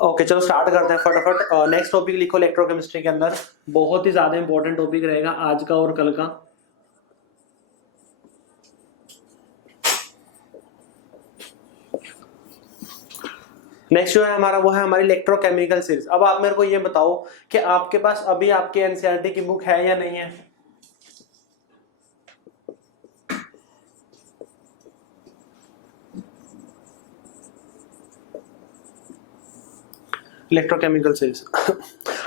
Okay चलो start करते हैं फटाफट। नेक्स्ट टॉपिक लिखो इलेक्ट्रोकेमिस्ट्री के अंदर, बहुत ही ज्यादा इंपॉर्टेंट टॉपिक रहेगा आज का और कल का। नेक्स्ट जो है हमारा वो है हमारी इलेक्ट्रोकेमिकल सीरीज। अब आप मेरे को ये बताओ कि आपके पास अभी आपके एनसीईआरटी की बुक है या नहीं है? इलेक्ट्रोकेमिकल सीरीज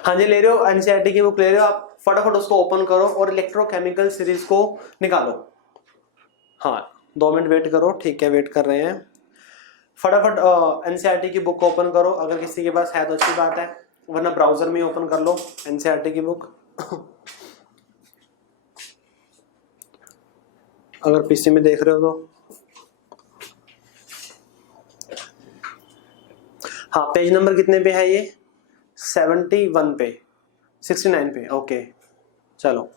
हाँ जी ले रहे हो, एनसीईआरटी की बुक ले रहे हो आप, फटाफट उसको ओपन करो और इलेक्ट्रोकेमिकल सीरीज को निकालो। हाँ 2 मिनट वेट करो, ठीक है वेट कर रहे हैं। फटाफट एनसीईआरटी की बुक ओपन करो, अगर किसी के पास है तो अच्छी बात है, वरना ब्राउजर में ओपन कर लो एनसीईआरटी की बुक अगर पीसी में देख रहे हो तो। हाँ पेज नंबर कितने पे है ये? 71 पे, 69 पे। ओके चलो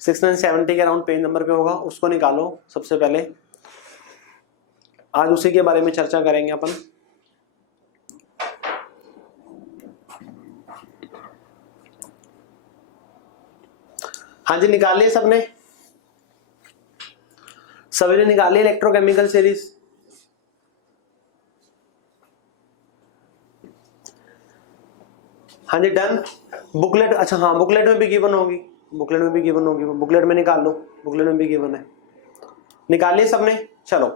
69 70 के अराउंड पेज नंबर पे होगा, उसको निकालो सबसे पहले। आज उसी के बारे में चर्चा करेंगे अपन। हाँ जी निकाल लिए सबने? सभी ने निकाल लिया इलेक्ट्रोकेमिकल सीरीज? हाँ जी डन। बुकलेट, अच्छा हाँ बुकलेट में भी गिवन होगी, बुकलेट में भी गिवन होगी, बुकलेट में निकाल लो, बुकलेट में भी गिवन है। निकाल लिए सबने? चलो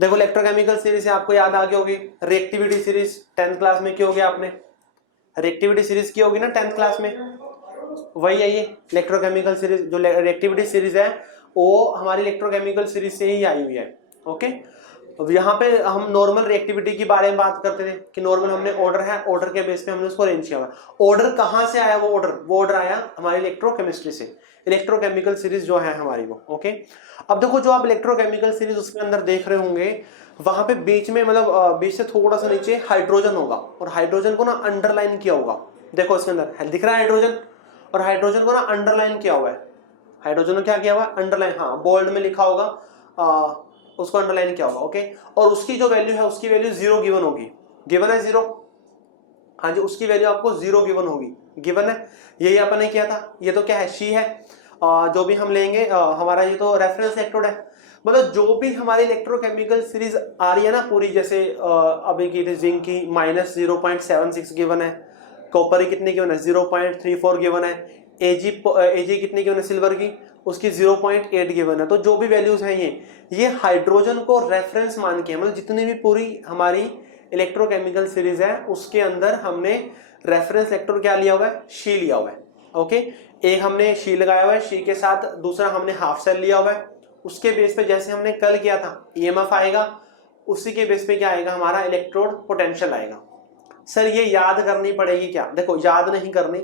देखो इलेक्ट्रोकेमिकल सीरीज से आपको याद आ गई होगी रिएक्टिविटी सीरीज, 10th क्लास में की होगी आपने, रिएक्टिविटी सीरीज की होगी ना 10th क्लास में। वही है ये इलेक्ट्रोकेमिकल सीरीज, जो रिएक्टिविटी सीरीज है वो हमारी इलेक्ट्रोकेमिकल सीरीज से ही आई हुई है। ओके अब यहाँ पे हम नॉर्मल रिएक्टिविटी के बारे में बात करते थे कि नॉर्मल हमने ऑर्डर है, ऑर्डर के बेस पे हमने उसको अरेंज किया हुआ। ऑर्डर कहाँ से आया? वो ऑर्डर आया हमारी इलेक्ट्रोकेमिस्ट्री से, इलेक्ट्रोकेमिकल सीरीज जो है हमारी वो। ओके अब देखो जो आप इलेक्ट्रोकेमिकल सीरीज उसके अंदर देख रहे होंगे, वहां पे बीच में मतलब बीच से थोड़ा सा नीचे हाइड्रोजन होगा और हाइड्रोजन को ना अंडरलाइन किया होगा। देखो इसके अंदर दिख रहा है हाइड्रोजन, और हाइड्रोजन को ना अंडरलाइन किया हुआ है। हाइड्रोजन को क्या किया हुआ है? अंडरलाइन, हाँ बोल्ड में लिखा होगा, उसको अंडरलाइन किया होगा। ओके और उसकी जो वैल्यू है उसकी वैल्यू 0 गिवन होगी। गिवन है 0? हाँ जी उसकी वैल्यू आपको 0 गिवन होगी, गिवन है। यही अपन ने किया था। ये तो क्या है? शी है। जो भी हम लेंगे हमारा ये तो रेफरेंस इलेक्ट्रोड है, मतलब जो भी हमारी इलेक्ट्रोकेमिकल सीरीज आ रही है ना पूरी, जैसे अभी की थी जिंक की -0.76 गिवन है, कॉपर की कितनी गिवन है? 0.34 गिवन है, एजी कितनी गिवन है सिल्वर की? उसकी 0.8 गिवन है। तो जो भी वैल्यूज हैं ये हाइड्रोजन को रेफरेंस मान के, मतलब जितनी भी पूरी हमारी इलेक्ट्रोकेमिकल सीरीज है उसके अंदर हमने रेफरेंस इलेक्ट्रोड क्या लिया हुआ है? शी लिया हुआ है। ओके एक हमने शी लगाया हुआ है, शी के साथ दूसरा हमने हाफ सेल लिया हुआ है। उसके बेस पे जैसे हमने कल किया था ईएमएफ आएगा, उसी के बेस पे क्या आएगा? हमारा इलेक्ट्रोड पोटेंशियल आएगा। सर ये याद करनी पड़ेगी क्या? देखो याद नहीं करनी,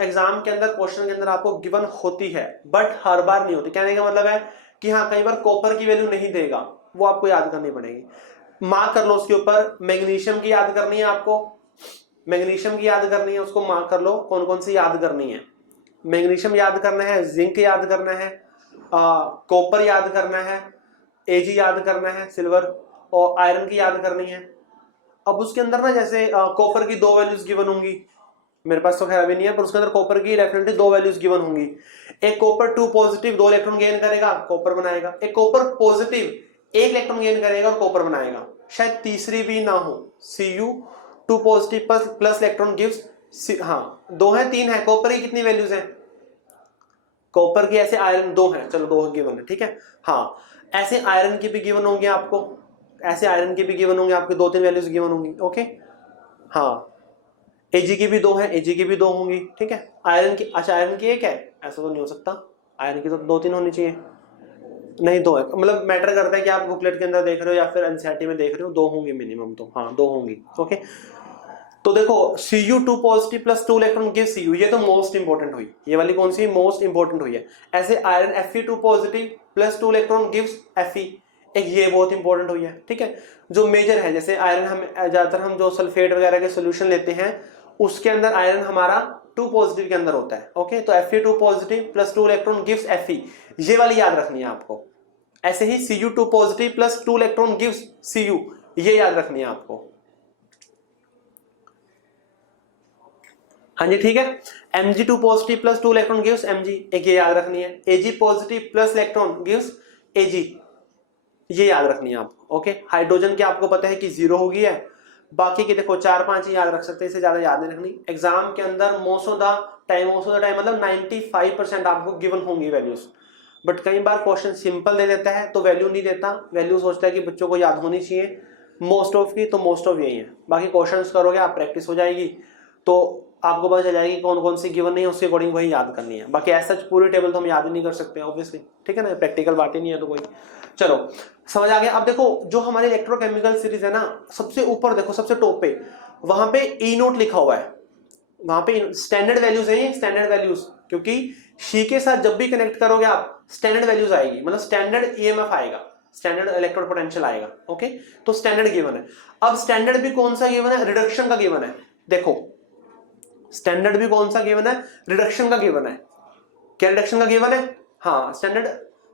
एग्जाम के अंदर क्वेश्चन के अंदर आपको गिवन होती है बट हर बार नहीं होती। कहने का मतलब है कि हाँ कई बार कॉपर की वैल्यू नहीं देगा, वो आपको याद करनी पड़ेगी। मार्क कर लो उसके ऊपर। मैग्नीशियम की याद करनी है आपको, मैग्नीशियम की याद करनी है, उसको मार्क कर लो कौन कौन सी याद करनी है। मैग्नीशियम याद करना है, जिंक याद करना है, कॉपर याद करना है, एजी याद करना है सिल्वर, और आयरन की याद करनी है। अब उसके अंदर ना जैसे कॉपर की 2 वैल्यूज गिवन होंगी, मेरे पास तो खैर अभी नहीं है, पर उसके अंदर कॉपर की डेफिनेटली 2 वैल्यूज गिवन होंगी। एक कॉपर 2 पॉजिटिव 2 इलेक्ट्रॉन गेन करेगा, कॉपर बनाएगा। एक कॉपर पॉजिटिव 1 इलेक्ट्रॉन गेन करेगा और कॉपर बनाएगा। शायद तीसरी भी ना हो, Cu 2 positive plus electron gives, हाँ 2 है 3 है। कॉपर की कितनी वैल्यूज है? कॉपर की ऐसे आयरन 2 है, चलो 2 गिवन है, ठीक है। हाँ ऐसे आयरन की भी गिवन होंगी आपको, ऐसे आयरन की भी गिवन होंगी आपकी, 2-3 वैल्यूज गिवन होंगी। ओके हाँ एजी की भी 2 है, एजी की भी 2 होंगी, ठीक है। आयरन की, अच्छा आयरन की 1 है, ऐसा तो नहीं हो सकता, आयरन की तो 2-3 होनी चाहिए। नहीं 2 है, मतलब मैटर करता है कि आप बुकलेट के अंदर देख रहे हो या फिर एनसीईआरटी में देख रहे हो, 2 होंगी मिनिमम तो, हाँ 2 होंगी। ओके तो देखो Cu 2 positive plus 2 electron give Cu, ये तो मोस्ट इंपॉर्टेंट हुई, ये वाली कौन सी? मोस्ट इंपॉर्टेंट हुई है। ऐसे iron Fe2 positive plus 2 electron gives Fe, एक ये बहुत इंपॉर्टेंट हुई है, ठीक है। जो मेजर है जैसे आयरन, हम ज्यादातर हम जो सल्फेट वगैरह के सोल्यूशन लेते हैं उसके अंदर आयरन हमारा 2 पॉजिटिव के अंदर होता है। ओके तो Fe2 positive plus 2 electron gives Fe, ये वाली याद रखनी है आपको। ऐसे ही Cu2 positive plus 2 electron gives Cu, ये याद रखनी है आपको। हाँ जी ठीक है। Mg2 positive plus 2 electron gives Mg, एक ये याद रखनी है। Ag positive plus electron gives Ag, ये याद रखनी है आपको। ओके, हाइड्रोजन की आपको पता है कि 0 होगी है, बाकी के देखो 4-5 ही याद रख सकते हैं, इससे ज्यादा याद नहीं रखनी। एग्जाम के अंदर मोस्ट ऑफ द टाइम मतलब 95% आपको गिवन होंगी वैल्यूज, बट कई बार क्वेश्चन सिंपल दे देता है तो वैल्यू नहीं देता, वैल्यू सोचता है कि बच्चों को याद होनी चाहिए मोस्ट ऑफ की, तो मोस्ट ऑफ यही है। बाकी क्वेश्चंस करोगे आप, प्रैक्टिस हो जाएगी तो आपको पता चल जाएगी कौन कौन सी गिवन नहीं है, उसके अकॉर्डिंग वही याद करनी है। बाकी ऐसा पूरी टेबल तो हम याद ही नहीं कर सकते ऑब्वियसली, ठीक है ना, प्रैक्टिकल बात ही नहीं है तो कोई। चलो समझ आ गया। अब देखो जो हमारी इलेक्ट्रोकेमिकल सीरीज है ना, सबसे ऊपर देखो, सबसे टॉप पे वहां पे ई नोट लिखा हुआ है, वहां पे स्टैंडर्ड वैल्यूज है, स्टैंडर्ड वैल्यूज, क्योंकि शी के साथ जब भी कनेक्ट करोगे आप स्टैंडर्ड वैल्यूज आएगी, मतलब स्टैंडर्ड ईएमएफ आएगा, स्टैंडर्ड इलेक्ट्रोड पोटेंशियल आएगा। ओके, तो स्टैंडर्ड गिवन है। अब स्टैंडर्ड भी कौन सा गिवन है? रिडक्शन का गिवन है। देखो स्टैंडर्ड भी कौन सा गिवन है? रिडक्शन का गिवन है। क्या रिडक्शन का गिवन है? हाँ, standard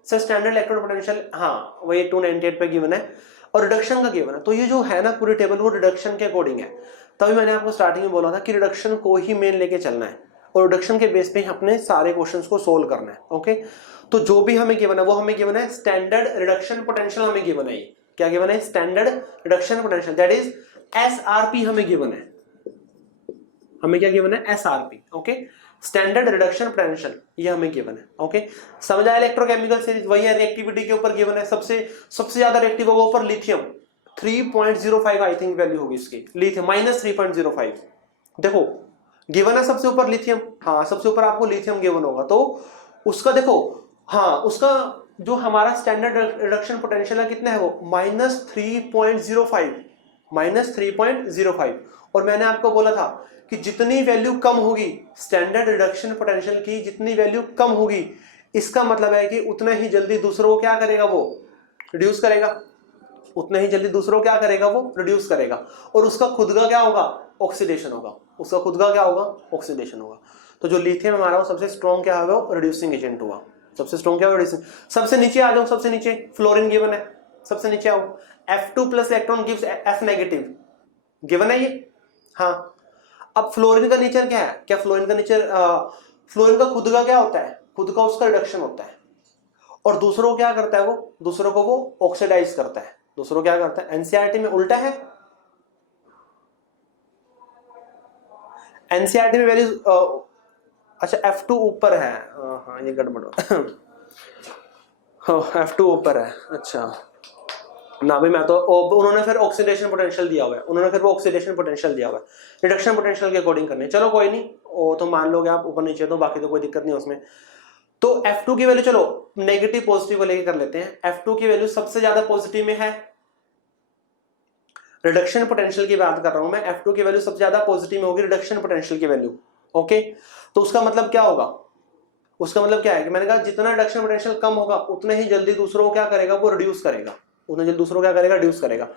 sir, standard electrode potential, हाँ वही 298 पे गिवन है, और रिडक्शन का गिवन है। तो ये जो है ना पूरी टेबल, वो रिडक्शन के अकॉर्डिंग है। तभी मैंने आपको स्टार्टिंग में बोला था कि रिडक्शन को ही मेन लेके चलना है, और रिडक्शन के बेस पे अपने सारे क्वेश्चंस को सोल्व करना है। ओके, तो जो भी हमें गिवन है वो हमें गिवन है स्टैंडर्ड रिडक्शन पोटेंशियल, हमें गिवन है। क्या गिवन है? Standard reduction potential, that is SRP हमें गिवन है। हमें क्या गिवन है? SRP. Okay, standard reduction potential, ये हमें गिवन है। ओके, समझ आया? इलेक्ट्रोकेमिकल सीरीज वही है, रिएक्टिविटी के ऊपर गिवन है। सबसे ज्यादा रिएक्टिव होगा ऊपर लिथियम, 3.05 आई थिंक वैल्यू होगी इसकी, लिथियम -3.05। देखो गिवन है सबसे ऊपर लिथियम, हाँ सबसे ऊपर आपको लिथियम गिवन होगा, तो उसका देखो, हाँ उसका जो हमारा स्टैंडर्ड रिडक्शन पोटेंशियल है कितना है वो? -3.05। और मैंने आपको बोला था कि जितनी वैल्यू कम होगी स्टैंडर्ड रिडक्शन पोटेंशियल की, जितनी वैल्यू कम होगी, इसका मतलब है कि उतना ही जल्दी दूसरों को क्या करेगा? वो रिड्यूस करेगा। उतना ही जल्दी दूसरों क्या करेगा? वो रिड्यूस करेगा। और उसका खुद का क्या होगा? ऑक्सीडेशन होगा। उसका खुद का क्या होगा? ऑक्सीडेशन होगा। तो जो लिथियम हमारा वो सबसे स्ट्रॉन्ग क्या होगा? रिड्यूसिंग एजेंट हुआ। सबसे स्ट्रॉन्ग क्या होगा? सबसे नीचे आ जाओ, सबसे नीचे फ्लोरीन गिवन है, सबसे नीचे आओ। F2 plus electron gives F negative, given है ये। हाँ, अब फ्लोरीन का नेचर क्या है? क्या फ्लोरीन का नेचर, फ्लोरीन का खुद का क्या होता है? खुद का उसका रिडक्शन होता है, और दूसरों को क्या करता है? वो दूसरों को वो ऑक्सीडाइज करता है। दूसरों क्या करता है? एनसीईआरटी में उल्टा है। एनसीईआरटी में वैल्यूज, अच्छा F2 ऊपर है, हाँ ये गड़बड़ F2 ऊपर है, अच्छा ना भी, मैं तो उन्होंने फिर ऑक्सीडेशन पोटेंशियल दिया हुआ है, उन्होंने फिर वो ऑक्सीडेशन पोटेंशियल दिया हुआ है, रिडक्शन पोटेंशियल के अकॉर्डिंग करने। चलो कोई नहीं, वो तो मान लोगे आप ऊपर नीचे, तो बाकी तो कोई दिक्कत नहीं उसमें। तो F2 की वैल्यू चलो नेगेटिव पॉजिटिव को लेके कर लेते हैं। F2 की वैल्यू सबसे ज्यादा पॉजिटिव में है, रिडक्शन पोटेंशियल की बात कर रहा हूं मैं। F2 की वैल्यू सबसे ज्यादा पॉजिटिव में होगी, रिडक्शन पोटेंशियल की वैल्यू। ओके, तो उसका मतलब क्या होगा? उसका मतलब क्या है कि मैंने कहा जितना रिडक्शन पोटेंशियल कम होगा उतने ही जल्दी दूसरों को क्या करेगा? वो रिड्यूस करेगा। उतना जल्दी दूसरों को क्या करेगा? रिड्यूस करेगा।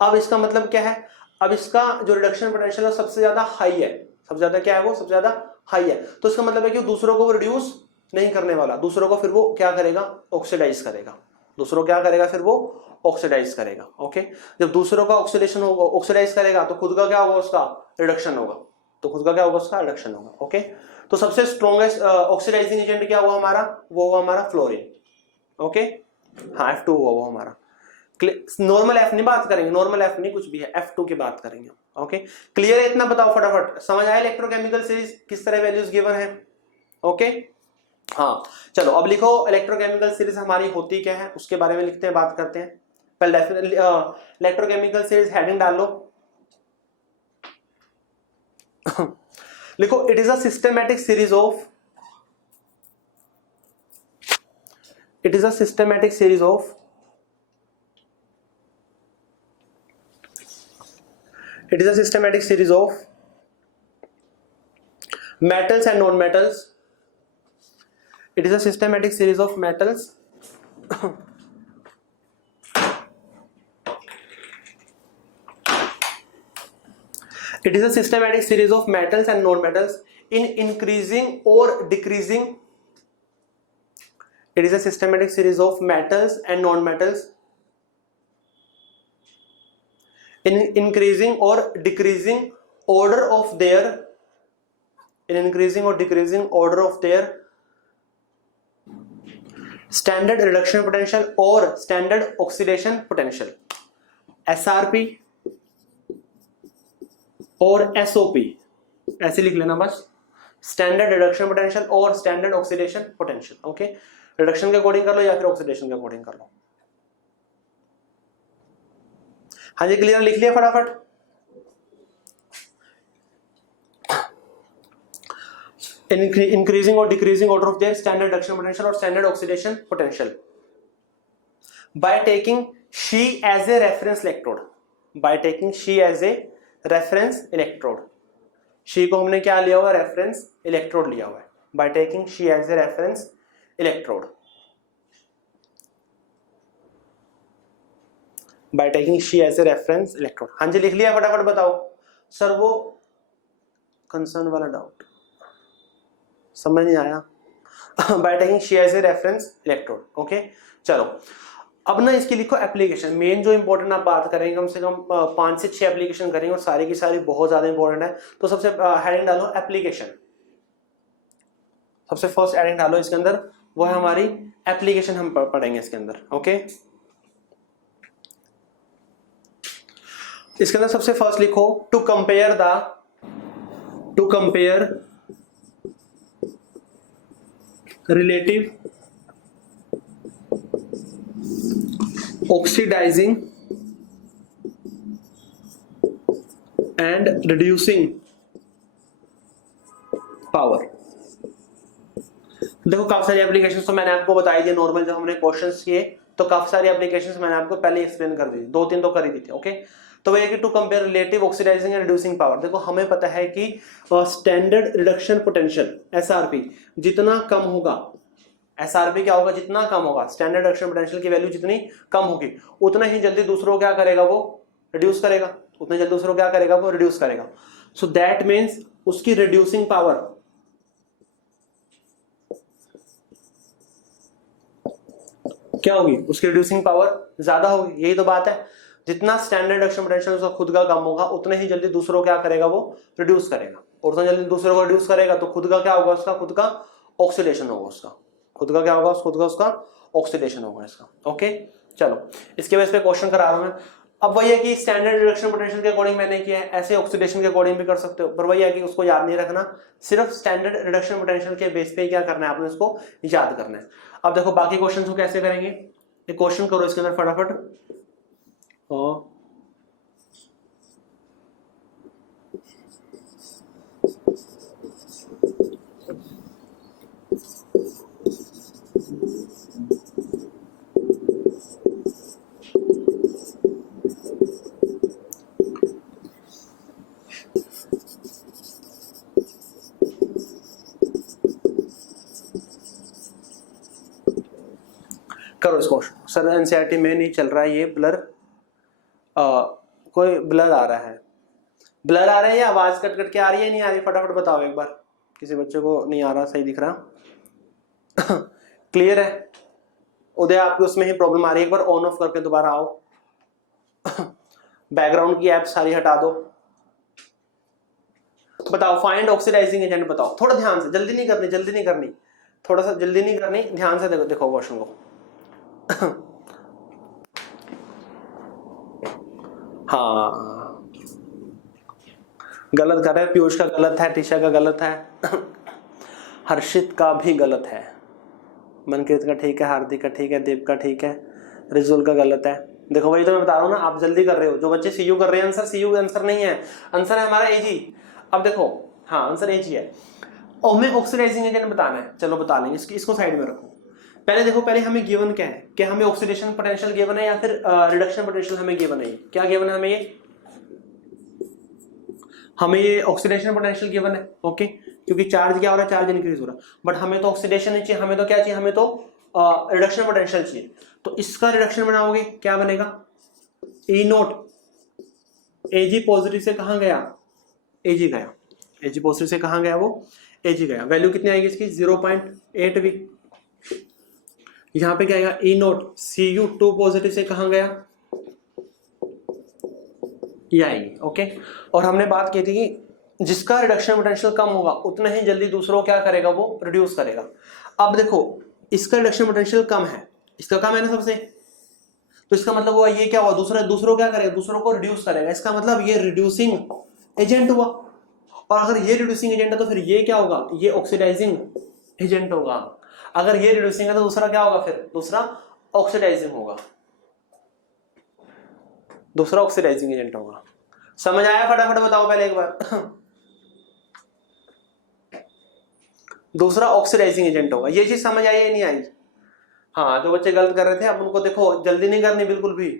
अब इसका मतलब क्या है? अब इसका जो रिडक्शन पोटेंशियल है सबसे ज्यादा हाई है, सबसे ज्यादा क्या है? वो सबसे ज्यादा हाई है। तो इसका मतलब है कि दूसरों को वो रिड्यूस नहीं करने वाला, दूसरों को फिर वो क्या करेगा? ऑक्सीडाइज करेगा। दूसरों क्या करेगा? फिर वो ऑक्सीडाइज करेगा। ओके, जब दूसरों का ऑक्सीडेशन होगा, ऑक्सीडाइज करेगा, तो खुद का क्या होगा? उसका रिडक्शन होगा। तो खुद का क्या होगा? उसका रिडक्शन होगा। ओके, तो सबसे स्ट्रॉन्गेस्ट ऑक्सीडाइजिंग एजेंट क्या हुआ हमारा? वो हुआ हमारा फ्लोरीन। ओके, हाँ F2 हुआ वो हमारा। नॉर्मल F नहीं बात करेंगे, नॉर्मल F नहीं, कुछ भी है, F2 की बात करेंगे। ओके, क्लियर है? इतना बताओ फटाफट, समझ आया इलेक्ट्रोकेमिकल सीरीज किस तरह वैल्यूज गिवन है? ओके, हाँ चलो अब लिखो इलेक्ट्रोकेमिकल सीरीज हमारी होती क्या है उसके बारे में लिखते हैं, बात करते हैं। पहले इलेक्ट्रोकेमिकल सीरीज हेडिंग डाल लो। लिखो, it is a systematic series of, it is a systematic series of metals and non-metals. It is a systematic series of metals it is a systematic series of metals and non-metals in increasing or decreasing. It is a systematic series of metals and non-metals in increasing or decreasing order of their in increasing और decreasing order of their standard reduction potential और standard oxidation potential, SRP और SOP, ऐसे लिख लेना बस, standard reduction potential और standard oxidation potential. Okay, reduction के according कर लो या फिर ऑक्सीडेशन के अकॉर्डिंग कर लो। हाँ जी, क्लियर, लिख लिया फटाफट। इंक्रीजिंग और decreasing order of their standard reduction potential और standard oxidation potential by taking SHE as a reference electrode, by taking SHE as a reference electrode. SHE को हमने क्या लिया हुआ, रेफरेंस इलेक्ट्रोड लिया हुआ है, by taking SHE as a reference electrode, by taking SHE as a reference electrode. हाँ जी, लिख लिया, फटाफट बताओ सर। वो कंसर्न वाला डाउट समझ नहीं आया। By taking SHE as a reference electrode. Okay, चलो अब ना इसकी लिखो एप्लीकेशन। मेन जो इंपॉर्टेंट आप बात करेंगे, कम से कम 5 से 6 एप्लीकेशन करेंगे और सारी की सारी बहुत ज्यादा इंपॉर्टेंट है। तो सबसे हेडिंग डालो एप्लीकेशन, सबसे फर्स्ट हेडिंग डालो इसके अंदर, वो है हमारी एप्लीकेशन, हम पढ़ेंगे इसके अंदर। ओके, इसके अंदर सबसे फर्स्ट लिखो to compare relative oxidising and reducing power. देखो काफी सारी एप्लीकेशंस तो मैंने आपको बताई थी, नॉर्मल जब हमने क्वेश्चंस किए तो काफी सारी एप्लीकेशंस मैंने आपको पहले एक्सप्लेन कर दी, 2-3 तो कर ही दी थी। ओके, तो वह है कि to compare relative oxidising and reducing power. देखो हमें पता है कि स्टैंडर्ड रिडक्शन पोटेंशियल SRP जितना कम होगा, SRP क्या होगा, जितना कम होगा, स्टैंडर्ड रिडक्शन पोटेंशियल की वैल्यू जितनी कम होगी उतना ही जल्दी दूसरों को क्या करेगा, वो रिड्यूस करेगा, उतना जल्दी दूसरों को क्या करेगा, वो रिड्यूस करेगा। सो दैट मीन्स उसकी रिड्यूसिंग पावर क्या होगी, उसकी रिड्यूसिंग पावर ज्यादा होगी। यही तो बात है, जितना स्टैंडर्ड रिडक्शन पोटेंशियल उसका खुद का कम होगा उतने ही जल्दी दूसरों को क्या करेगा, वो रिड्यूस करेगा, और उतना जल्दी दूसरों को रिड्यूस करेगा तो खुद का क्या होगा, उसका खुद का ऑक्सीडेशन होगा, उसका खुद का क्या होगा, खुद का उसका ऑक्सीडेशन होगा इसका। ओके, चलो इसके बेस पे क्वेश्चन करा रहा हूं मैं। अब वही है कि स्टैंडर्ड रिडक्शन पोटेंशियल के अकॉर्डिंग मैंने किया है, ऐसे ऑक्सीडेशन के अकॉर्डिंग भी कर सकते हो, पर वही है कि उसको याद नहीं रखना, सिर्फ स्टैंडर्ड रिडक्शन पोटेंशियल के बेस पे क्या करना है, आपने इसको याद करना है। अब देखो बाकी क्वेश्चन को कैसे करेंगे, एक क्वेश्चन करो इसके अंदर फटाफट। और करो इसको। सर एनसीईआरटी में नहीं चल रहा है ये ब्लर, कोई ब्लर आ रहा है, ब्लर आ रहा है या आवाज कट कट के आ रही है, नहीं आ रही, फटाफट बताओ एक बार। किसी बच्चे को नहीं आ रहा, सही दिख रहा क्लियर है? उदय आपकी उसमें ही प्रॉब्लम आ रही है, एक बार ऑन ऑफ करके दोबारा आओ बैकग्राउंड की ऐप सारी हटा दो। बताओ फाइंड ऑक्सीडाइजिंग एजेंट, बताओ थोड़ा ध्यान से, जल्दी नहीं करनी, थोड़ा सा जल्दी नहीं करनी, ध्यान से देखो क्वेश्चन को हाँ गलत कर रहे हैं, पीयूष का गलत है, टीशा का गलत है हर्षित का भी गलत है, मनकीर्त का ठीक है, हार्दिक का ठीक है, देव का ठीक है, रिजुल का गलत है। देखो वही तो मैं बता रहा हूँ ना, आप जल्दी कर रहे हो, जो बच्चे सीयू कर रहे हैं आंसर, सीयू आंसर नहीं है, आंसर है हमारा एजी। अब देखो हाँ आंसर एजी है, और हमें ऑक्सीडाइजिंग एजेंट बताना है, चलो बता लेंगे, इसको साइड में रखो। पहले देखो, पहले हमें गिवन क्या है, क्या हमें ऑक्सीडेशन पोटेंशियल गिवन है या फिर रिडक्शन पोटेंशियल हमें गिवन है, क्या गिवन है हमें ये ऑक्सीडेशन पोटेंशियल गिवन है। ओके, क्योंकि चार्ज क्या हो रहा है, चार्ज इंक्रीज हो रहा है, बट हमें तो ऑक्सीडेशन नहीं चाहिए, हमें तो क्या चाहिए, हमें तो रिडक्शन पोटेंशियल चाहिए। तो इसका रिडक्शन बनाओगे, क्या बनेगा, ई नोट, एजी पॉजिटिव से कहां गया, एजी गया, एजी पॉजिटिव से कहां गया, वो एजी गया, वैल्यू कितनी आएगी इसकी 0.8v। यहां पे क्या आएगा, ई नोट Cu2 पॉजिटिव से कहां गया, ये आएगी। ओके, और हमने बात की थी कि जिसका रिडक्शन पोटेंशियल कम होगा उतना ही जल्दी दूसरों क्या करेगा, वो रिड्यूस करेगा। अब देखो इसका रिडक्शन पोटेंशियल कम है, इसका कम है ना सबसे, तो इसका मतलब हुआ ये क्या हुआ, दूसरों क्या करेगा, दूसरों को रिड्यूस करेगा, इसका मतलब ये रिड्यूसिंग एजेंट हुआ। और अगर ये रिड्यूसिंग एजेंट है तो फिर ये क्या होगा, ये ऑक्सीडाइजिंग एजेंट होगा। अगर ये रिड्यूसिंग है तो दूसरा क्या होगा, फिर दूसरा ऑक्सीडाइजिंग होगा, दूसरा ऑक्सीडाइजिंग एजेंट होगा। समझ आया, फटाफट बताओ पहले एक बार। दूसरा ऑक्सीडाइजिंग एजेंट होगा, ये चीज समझ आई या नहीं आई? हाँ, जो बच्चे गलत कर रहे थे अब उनको देखो, जल्दी नहीं करनी, बिल्कुल भी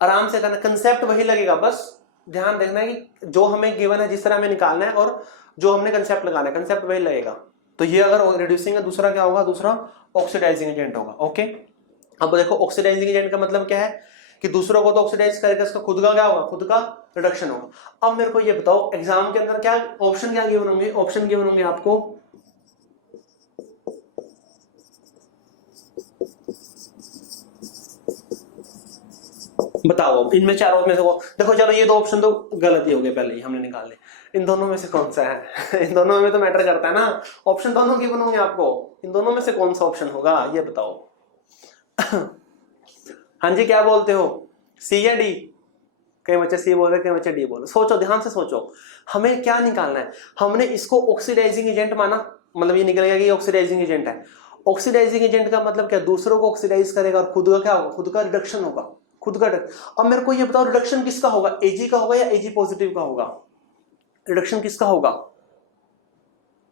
आराम से करना, कंसेप्ट वही लगेगा, बस ध्यान देखना है कि जो हमें गिवन है जिस तरह हमें निकालना है और जो हमने कंसेप्ट लगाना है, कंसेप्ट वही लगेगा। तो ये अगर रिड्यूसिंग है, दूसरा क्या होगा, दूसरा ऑक्सीडाइजिंग एजेंट होगा। ओके, अब देखो ऑक्सीडाइजिंग एजेंट का मतलब क्या है कि दूसरों को तो ऑक्सीडाइज करेगा, इसका खुद का क्या होगा, खुद का रिडक्शन होगा। अब मेरे को ये बताओ एग्जाम के अंदर क्या ऑप्शन क्या गिवन होंगे, ऑप्शन गिवन होंगे आपको बताओ इनमें चारों में से वो देखो, चलो ये दो ऑप्शन तो गलत ही हो गए, पहले ही हमने निकाल ले। इन दोनों में से कौन सा है? इन दोनों में तो मैटर करता है ना, ऑप्शन दोनों गिवन होंगे आपको, इन दोनों में से कौन सा ऑप्शन होगा ये बताओ। हाँ जी, क्या बोलते हो, सी या डी? कई बच्चे सी बोल रहे, कई बच्चे डी बोल रहे। सोचो, ध्यान से सोचो, हमें क्या निकालना है। हमने इसको ऑक्सीडाइजिंग एजेंट माना, मतलब ये निकल गया कि ऑक्सीडाइजिंग एजेंट है। ऑक्सीडाइजिंग एजेंट का मतलब क्या, दूसरों को ऑक्सीडाइज करेगा और खुद का क्या होगा, खुद का रिडक्शन होगा, खुद का। अब मेरे को ये बताओ रिडक्शन किसका होगा, एजी का होगा या एजी पॉजिटिव का होगा? रिडक्शन किसका होगा?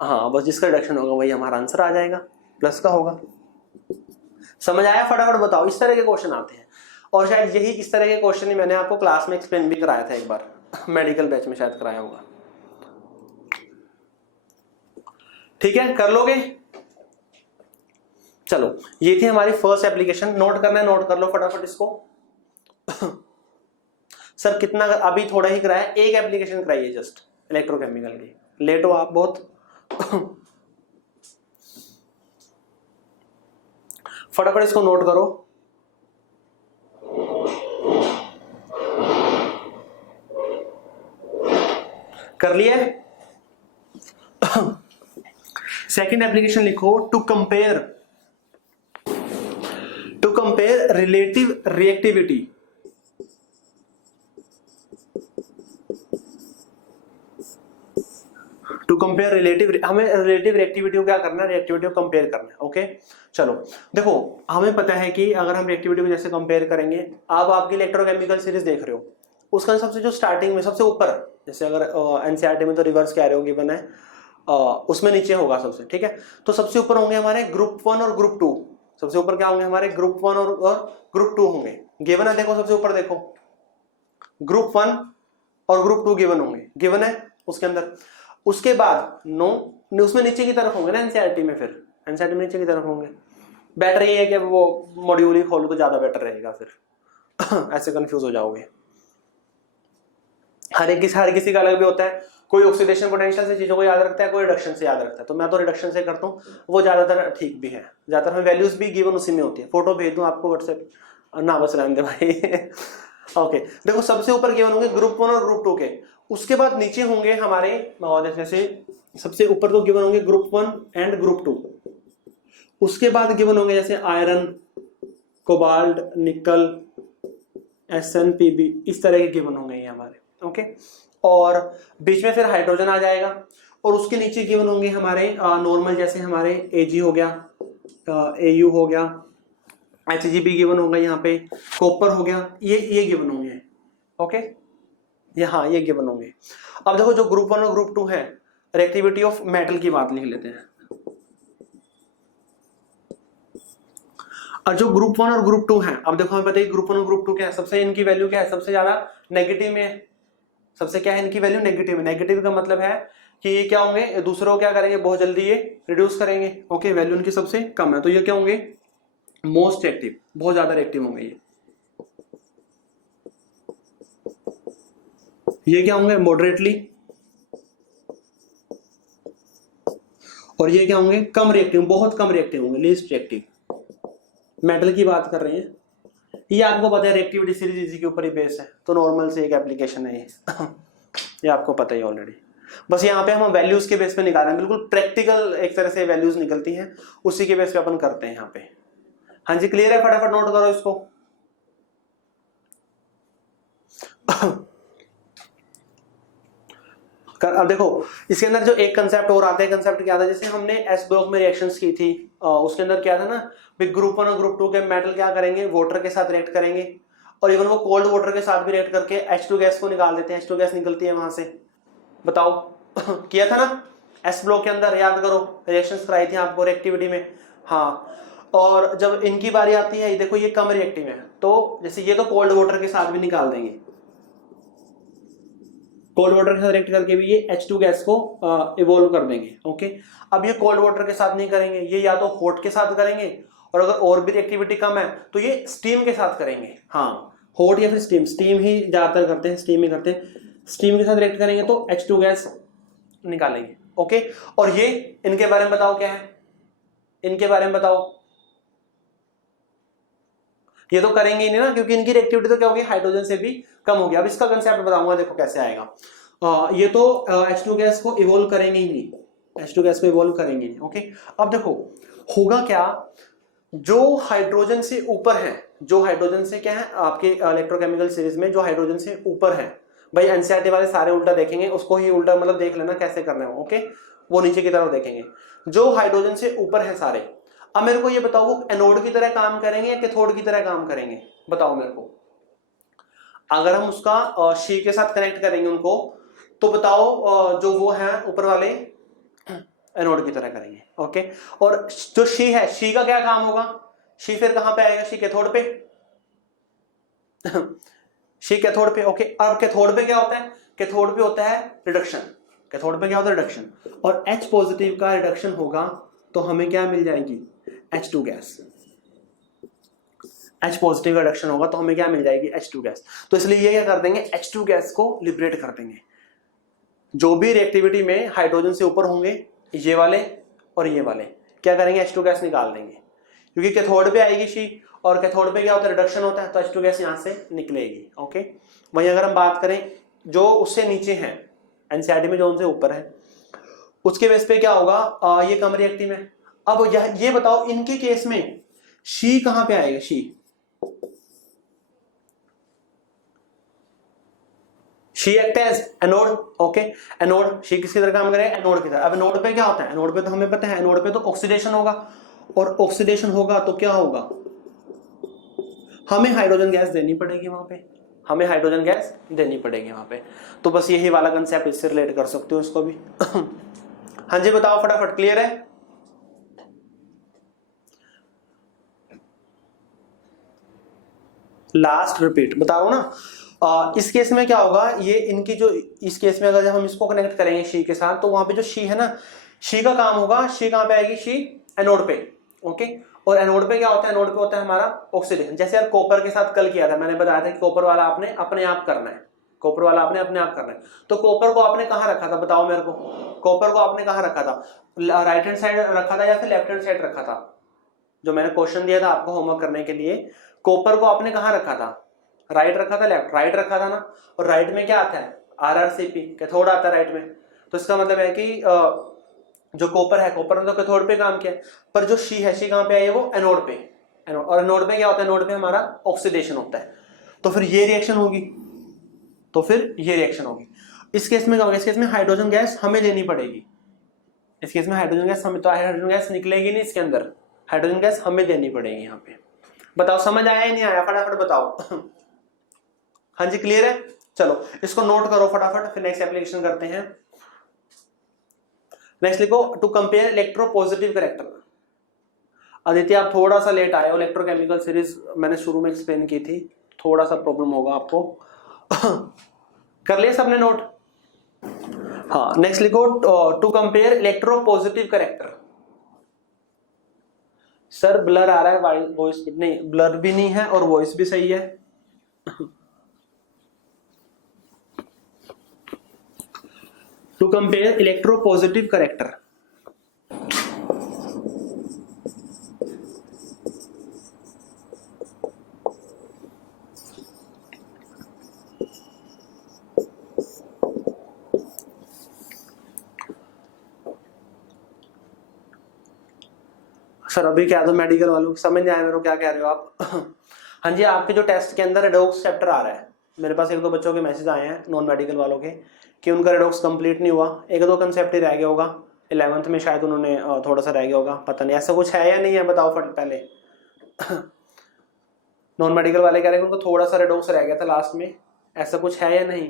हाँ, बस जिसका रिडक्शन होगा वही हमारा आंसर आ जाएगा, प्लस का होगा। समझ आया, फटाफट बताओ। इस तरह के क्वेश्चन आते हैं और शायद यही इस तरह के क्वेश्चन ही मैंने आपको क्लास में एक्सप्लेन भी कराया था एक बार, मेडिकल बैच में शायद कराया होगा। ठीक है, कर लोगे? चलो, ये थी हमारी फर्स्ट एप्लीकेशन। नोट करना है, नोट कर लो फटाफट इसको। सर कितना, अभी थोड़ा ही कराया, एक एप्लीकेशन कराई है जस्ट इलेक्ट्रोकेमिकल की, लेट हो आप बहुत। फटाफट इसको नोट करो। कर लिया? सेकंड एप्लीकेशन लिखो, to compare relative reactivity. To compare relative, हमें रिलेटिव रिएक्टिविटी को क्या करना है, रिएक्टिविटी को कंपेयर करना है। ओके, चलो देखो, हमें पता है कि अगर हम रिएक्टिविटी को जैसे कंपेयर करेंगे, आप आपकी इलेक्ट्रोकेमिकल सीरीज देख रहे हो, उसका सबसे जो स्टार्टिंग में सबसे ऊपर, जैसे अगर एनसीईआरटी में तो रिवर्स कह रहे हो गिवन है, उसमें नीचे होगा सबसे, ठीक है। तो सबसे ऊपर होंगे हमारे ग्रुप 1 और ग्रुप 2। सबसे ऊपर क्या होंगे हमारे, ग्रुप 1 और ग्रुप 2 होंगे, गिवन है। देखो सबसे ऊपर देखो, ग्रुप 1 और ग्रुप 2 गिवन होंगे, गिवन है उसके अंदर। उसके बाद नो, उसमें नीचे की तरफ होंगे ना एनसीईआरटी में, फिर एनसीईआरटी में नीचे की तरफ होंगे। बेटर ये है कि वो मॉड्यूल ही खोलो तो ज्यादा बेटर रहेगा, फिर ऐसे कंफ्यूज हो जाओगे। हर किसी का अलग भी होता है, कोई ऑक्सीडेशन पोटेंशियल से चीजों को याद रखता है, कोई रिडक्शन से याद रखता है। तो मैं तो रिडक्शन से करता हूँ, वो ज्यादातर ठीक भी है, ज्यादातर हमें वैल्यूज भी गिवन उसी में होती है। फोटो भेज दूं आपको व्हाट्सएप ना, बस रहने दे भाई। ओके, देखो सबसे ऊपर गिवन होंगे ग्रुप 1 और ग्रुप 2 के। उसके बाद नीचे होंगे हमारे, जैसे सबसे ऊपर तो गिवन होंगे ग्रुप 1 एंड ग्रुप 2। उसके बाद गिवन होंगे जैसे आयरन, कोबाल्ट, निकल, SN, PB, इस तरह के गिवन होंगे ये हमारे। ओके, और बीच में फिर हाइड्रोजन आ जाएगा। और उसके नीचे गिवन होंगे हमारे नॉर्मल, जैसे हमारे Ag हो गया, Au हो गया, HGB गिवन होगा यहाँ पे, कॉपर हो गया, ये गिवन होंगे। ओके, यहाँ ये गिवन होंगे। अब देखो जो ग्रुप 1 और ग्रुप 2 है, रिएक्टिविटी ऑफ मेटल की बात लिख लेते हैं। और जो ग्रुप 1 और ग्रुप 2 है, अब देखो हमें पता है ग्रुप 1 और ग्रुप 2 क्या है, सबसे इनकी वैल्यू क्या है, सबसे ज्यादा नेगेटिव में है। सबसे क्या है इनकी वैल्यू, नेगेटिव है। नेगेटिव का मतलब है कि ये क्या होंगे, दूसरों को क्या करेंगे, बहुत जल्दी ये रिड्यूस करेंगे। ओके, वैल्यू इनकी सबसे कम है, तो ये क्या होंगे, मोस्ट एक्टिव, बहुत ज्यादा रिएक्टिव होंगे ये क्या होंगे, मॉडरेटली, और ये क्या होंगे, कम रिएक्टिव, बहुत कम रिएक्टिव होंगे, लीस्ट रिएक्टिव। मेटल की बात कर रहे हैं, ये आपको पता है रिएक्टिविटी सीरीज इसी के ऊपर ही बेस है, तो नॉर्मल से एक एप्लीकेशन है ये। ये आपको पता ही ऑलरेडी। बस यहाँ पे हम वैल्यूज के बेस पे निकाल रहे हैं, बिल्कुल प्रैक्टिकल एक तरह से वैल्यूज निकलती हैं, उसी के बेस पे अपन करते हैं यहाँ पे। हाँ जी क्लियर है, फटाफट नोट करो इसको। अब देखो इसके अंदर जो एक कंसेप्ट और आता है, कंसेप्ट क्या था, जैसे हमने एस ब्लॉक में रिएक्शंस की थी, उसके अंदर क्या था ना, ग्रुप 1 और ग्रुप 2 के मेटल क्या करेंगे, वाटर के साथ रिएक्ट करेंगे, और इवन वो कोल्ड वाटर के साथ भी रिएक्ट करके H2 गैस को निकाल देते हैं, H2 गैस निकलती है वहां से। बताओ किया था ना एस ब्लॉक के अंदर, याद करो रिएक्शंस कराई थी आपको रिएक्टिविटी में। हाँ, और जब इनकी बारी आती है, देखो ये कम रिएक्टिव है, तो जैसे ये तो कोल्ड वाटर के साथ भी निकाल देंगे, कोल्ड वाटर के साथ रिएक्ट करके भी ये H2 गैस को इवोल्व कर देंगे। ओके, अब ये कोल्ड वाटर के साथ नहीं करेंगे, ये या तो हॉट के साथ करेंगे, और अगर और भी रिएक्टिविटी कम है तो ये स्टीम के साथ करेंगे। हाँ, हॉट या फिर स्टीम, स्टीम ही ज्यादातर करते हैं, स्टीम ही करते हैं, स्टीम के साथ रिएक्ट करेंगे तो H2 गैस निकालेंगे। ओके, और ये इनके बारे में बताओ क्या है, इनके बारे में बताओ। ये तो करेंगे ही नहीं ना, क्योंकि इनकी रिएक्टिविटी तो क्या होगी, हाइड्रोजन से भी कम होगी। अब इसका कंसेप्ट बताऊंगा, देखो कैसे आएगा। ये तो H2 गैस को इवोल्व करेंगे ही नहीं, H2 गैस को इवोल्व करेंगे नहीं। ओके, अब देखो होगा क्या, जो हाइड्रोजन से ऊपर है, जो हाइड्रोजन से क्या है आपके इलेक्ट्रोकेमिकल सीरीज में, जो हाइड्रोजन से ऊपर है, भाई एनसीईआरटी वाले सारे उल्टा देखेंगे, उसको ही उल्टा मतलब देख लेना कैसे करना है। ओके, वो नीचे की तरफ देखेंगे, जो हाइड्रोजन से ऊपर है सारे। अब मेरे को ये बताओ, वो एनोड की तरह काम करेंगे या कैथोड की तरह काम करेंगे, बताओ मेरे को। अगर हम उसका शी के साथ कनेक्ट करेंगे उनको, तो बताओ जो वो है ऊपर वाले एनोड की तरह करेंगे। ओके, और जो शी है, शी का क्या काम होगा, शी फिर कहां पे आएगा, शी कैथोड पे शी कैथोड पे। ओके, अब कैथोड पे क्या होता है, कैथोड पे होता है रिडक्शन, कैथोड पे क्या होता है रिडक्शन, और H पॉजिटिव का रिडक्शन होगा तो हमें क्या मिल जाएगी, H2 गैस। H पॉजिटिव का रिडक्शन होगा तो हमें क्या मिल जाएगी, H2 गैस। तो इसलिए ये क्या कर देंगे, H2 गैस को लिबरेट कर देंगे। जो भी रिएक्टिविटी में हाइड्रोजन से ऊपर होंगे, ये वाले और ये वाले क्या करेंगे, H2 गैस निकाल देंगे, क्योंकि कैथोड पे आएगी शी, और कैथोड पे क्या होता है, रिडक्शन होता है, तो H2 गैस यहां से निकलेगी। ओके, वहीं अगर हम बात करें जो उससे नीचे हैं, एनसीईआरटी में जो उनसे ऊपर है, उसके बेस पे क्या होगा, ये कम रिएक्टिव है। अब ये बताओ इनके केस में शी कहां पे आएगा, SHE act as anode. Okay, anode, SHE किसकी तरह काम करेगा, एनोड की तरह। अब एनोड पे क्या होता है, एनोड पे तो हमें पता है, एनोड पे तो ऑक्सीडेशन होगा, और ऑक्सीडेशन होगा तो क्या होगा, हमें हाइड्रोजन गैस देनी पड़ेगी वहां पे, हमें हाइड्रोजन गैस देनी पड़ेगी वहां पे। तो बस यही वाला कंसेप्ट इससे रिलेट कर सकते हो इसको भी। हाँ जी बताओ फटाफट, क्लियर है। लास्ट रिपीट बता रहा हूं ना। इस केस में क्या होगा, ये इनकी जो, इस केस में अगर जब हम इसको कनेक्ट करेंगे शी के साथ, तो वहां पे जो शी है ना, शी का काम होगा, शी कहां पे आएगी, शी एनोड पे। ओके, और एनोड पे क्या होता है, एनोड पे होता है हमारा ऑक्सीडेशन। जैसे यार कॉपर के साथ कल किया था, मैंने बताया था कि कॉपर वाला आपने अपने आप करना है, कॉपर वाला आपने अपने आप करना है। तो कॉपर को आपने कहां रखा था, बताओ मेरे को, कॉपर को आपने कहां रखा था, राइट हैंड साइड रखा था या फिर लेफ्ट हैंड साइड रखा था, जो मैंने क्वेश्चन दिया था आपको होमवर्क करने के लिए, कॉपर को आपने कहां रखा था, राइट रखा था, लेफ्ट, राइट रखा था ना। और राइट में क्या आता है, RrCp, कैथोड आता है राइट में। तो इसका मतलब है कि जो कॉपर है, कॉपर ने तो कैथोड पे काम किया, पर जो शी है, शी कहां पे आई है, वो एनोड पे। एनोड, और एनोड पे क्या होता है, एनोड पे हमारा ऑक्सीडेशन होता है। तो फिर ये रिएक्शन होगी, तो फिर ये रिएक्शन होगी। इस केस में क्या होगा, इस केस में हाइड्रोजन गैस हमें देनी पड़ेगी, इस केस में हाइड्रोजन गैस हमें, तो हाइड्रोजन गैस निकलेगी नहीं इसके अंदर, हाइड्रोजन गैस हमें देनी पड़ेगी यहाँ पे। बताओ समझ आया या नहीं आया, फटाफट बताओ। हाँ जी क्लियर है, चलो इसको नोट करो फटाफट, फिर नेक्स्ट एप्लीकेशन करते हैं। नेक्स्ट लिखो, to compare electropositive character. Aditya आप थोड़ा सा लेट आए हो, इलेक्ट्रोकेमिकल सीरीज मैंने शुरू में एक्सप्लेन की थी, थोड़ा सा प्रॉब्लम होगा आपको। कर लिया सबने नोट। हाँ, नेक्स्ट लिखो, to compare electropositive character. Sir blur आ रहा है, वॉइस नहीं, ब्लर भी नहीं है और वॉइस भी सही है। To compare electropositive character, sir अभी क्या दो मेडिकल वालों, समझ नहीं आया मेरे को क्या कह रहे हो आप। हाँ जी, आपके जो टेस्ट के अंदर रेडॉक्स चैप्टर आ रहा है, मेरे पास एक दो बच्चों के मैसेज आए हैं नॉन मेडिकल वालों के कि उनका रेडॉक्स कंप्लीट नहीं हुआ, एक दो कंसेप्ट ही रह गया होगा 11th में, शायद उन्होंने थोड़ा सा रह गया होगा, पता नहीं ऐसा कुछ है या नहीं है, बताओ फट पहले। नॉन मेडिकल वाले कह रहे हैं उनको थोड़ा सा रेडॉक्स रह गया था लास्ट में, ऐसा कुछ है या नहीं?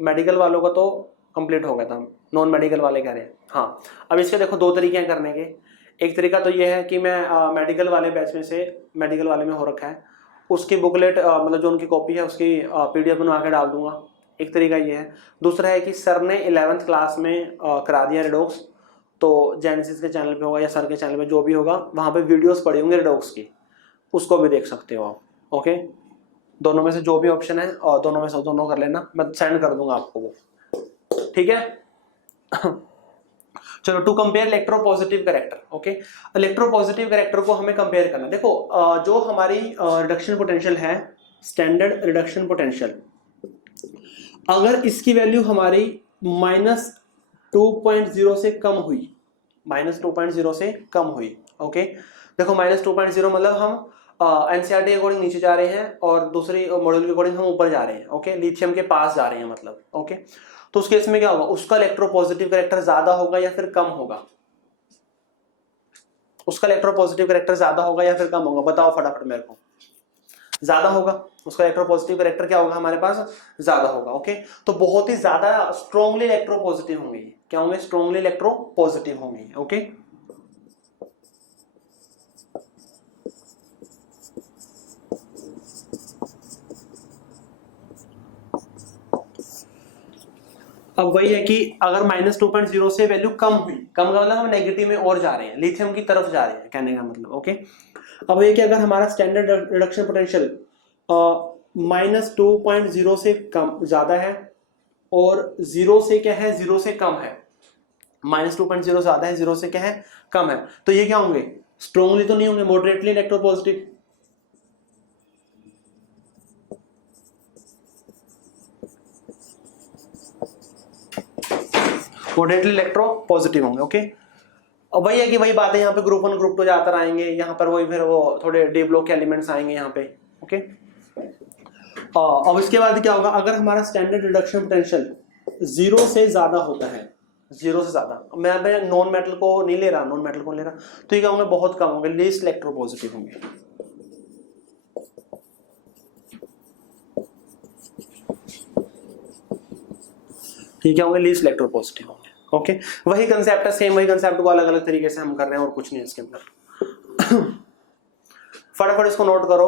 मेडिकल वालों का तो कंप्लीट हो गया था, नॉन मेडिकल वाले कह रहे हैं। हाँ, अब इसके देखो दो तरीके हैं करने के। एक तरीका तो ये है कि मैं मेडिकल वाले बैच में से, मेडिकल वाले में हो रखा है, उसकी बुकलेट मतलब जो उनकी कॉपी है उसकी PDF बनवा के डाल दूंगा, एक तरीका ये है। दूसरा है कि सर ने 11th क्लास में करा दिया रेडॉक्स, तो जेनेसिस के चैनल पे होगा या सर के चैनल पे जो भी होगा, वहाँ पे वीडियोस पड़ी होंगी रेडॉक्स की, उसको भी देख सकते हो आप। ओके, दोनों में से जो भी ऑप्शन है और दोनों में से दोनों कर लेना, मैं सेंड कर दूंगा आपको वो, ठीक है। चलो, to compare electropositive character. Okay, electropositive character को हमें कंपेयर करना। देखो जो हमारी रिडक्शन पोटेंशियल है, स्टैंडर्ड रिडक्शन पोटेंशियल, अगर इसकी वैल्यू हमारी -2.0 से कम हुई, -2.0 से कम हुई, ओके, देखो -2.0 मतलब हम NCERT के अकॉर्डिंग नीचे जा रहे हैं और दूसरी मॉड्यूल के अकॉर्डिंग हम ऊपर जा रहे हैं, ओके, लिथियम के पास जा रहे हैं मतलब, ओके। तो उस केस में क्या होगा, उसका इलेक्ट्रोपॉजिटिव कैरेक्टर ज्यादा होगा या फिर कम होगा? उसका इलेक्ट्रोपॉजिटिव कैरेक्टर ज्यादा होगा या फिर कम होगा? बताओ फटाफट मेरे को। ज्यादा होगा, उसका इलेक्ट्रोपॉजिटिव कैरेक्टर क्या होगा हमारे पास? ज्यादा होगा, ओके। तो बहुत ही ज्यादा स्ट्रॉन्गली इलेक्ट्रोपॉजिटिव होंगे, क्या होंगे? स्ट्रॉन्गली इलेक्ट्रोपॉजिटिव होंगे, ओके। अब वही है कि अगर -2.0 से वैल्यू कम हुई, कम का मतलब हम नेगेटिव में और जा रहे हैं, लिथियम की तरफ जा रहे हैं, कहने का मतलब, ओके। अब ये कि अगर हमारा स्टैंडर्ड रिडक्शन पोटेंशियल -2.0 से कम ज्यादा है और 0 से क्या है, 0 से कम है, -2.0 ज्यादा है, 0 से क्या है, कम है, तो ये क्या होंगे? स्ट्रॉन्गली तो नहीं होंगे, मॉडरेटली इलेक्ट्रोपॉजिटिव। मॉडरेटली इलेक्ट्रोपॉजिटिव होंगे, ओके। अब वही है कि वही बात है, यहाँ पे ग्रुप 1 ग्रुप 2 ज्यादातर आएंगे, यहाँ पर वही फिर वो थोड़े डी ब्लॉक के एलिमेंट्स आएंगे यहाँ पे, ओके। अब इसके बाद क्या होगा, अगर हमारा स्टैंडर्ड रिडक्शन पोटेंशियल 0 से ज्यादा होता है, 0 से ज्यादा, मैं नॉन मेटल को नहीं ले रहा, नॉन मेटल को ले रहा, तो ये क्या होंगे? बहुत कम होंगे, लीस्ट इलेक्ट्रोपॉजिटिव होंगे, ठीक है, होंगे लीस्ट इलेक्ट्रोपॉजिटिव होंगे, ओके। वही कंसेप्ट है, सेम वही कंसेप्ट को अलग अलग तरीके से हम कर रहे हैं और कुछ नहीं है इसके अंदर। फटाफट इसको नोट करो।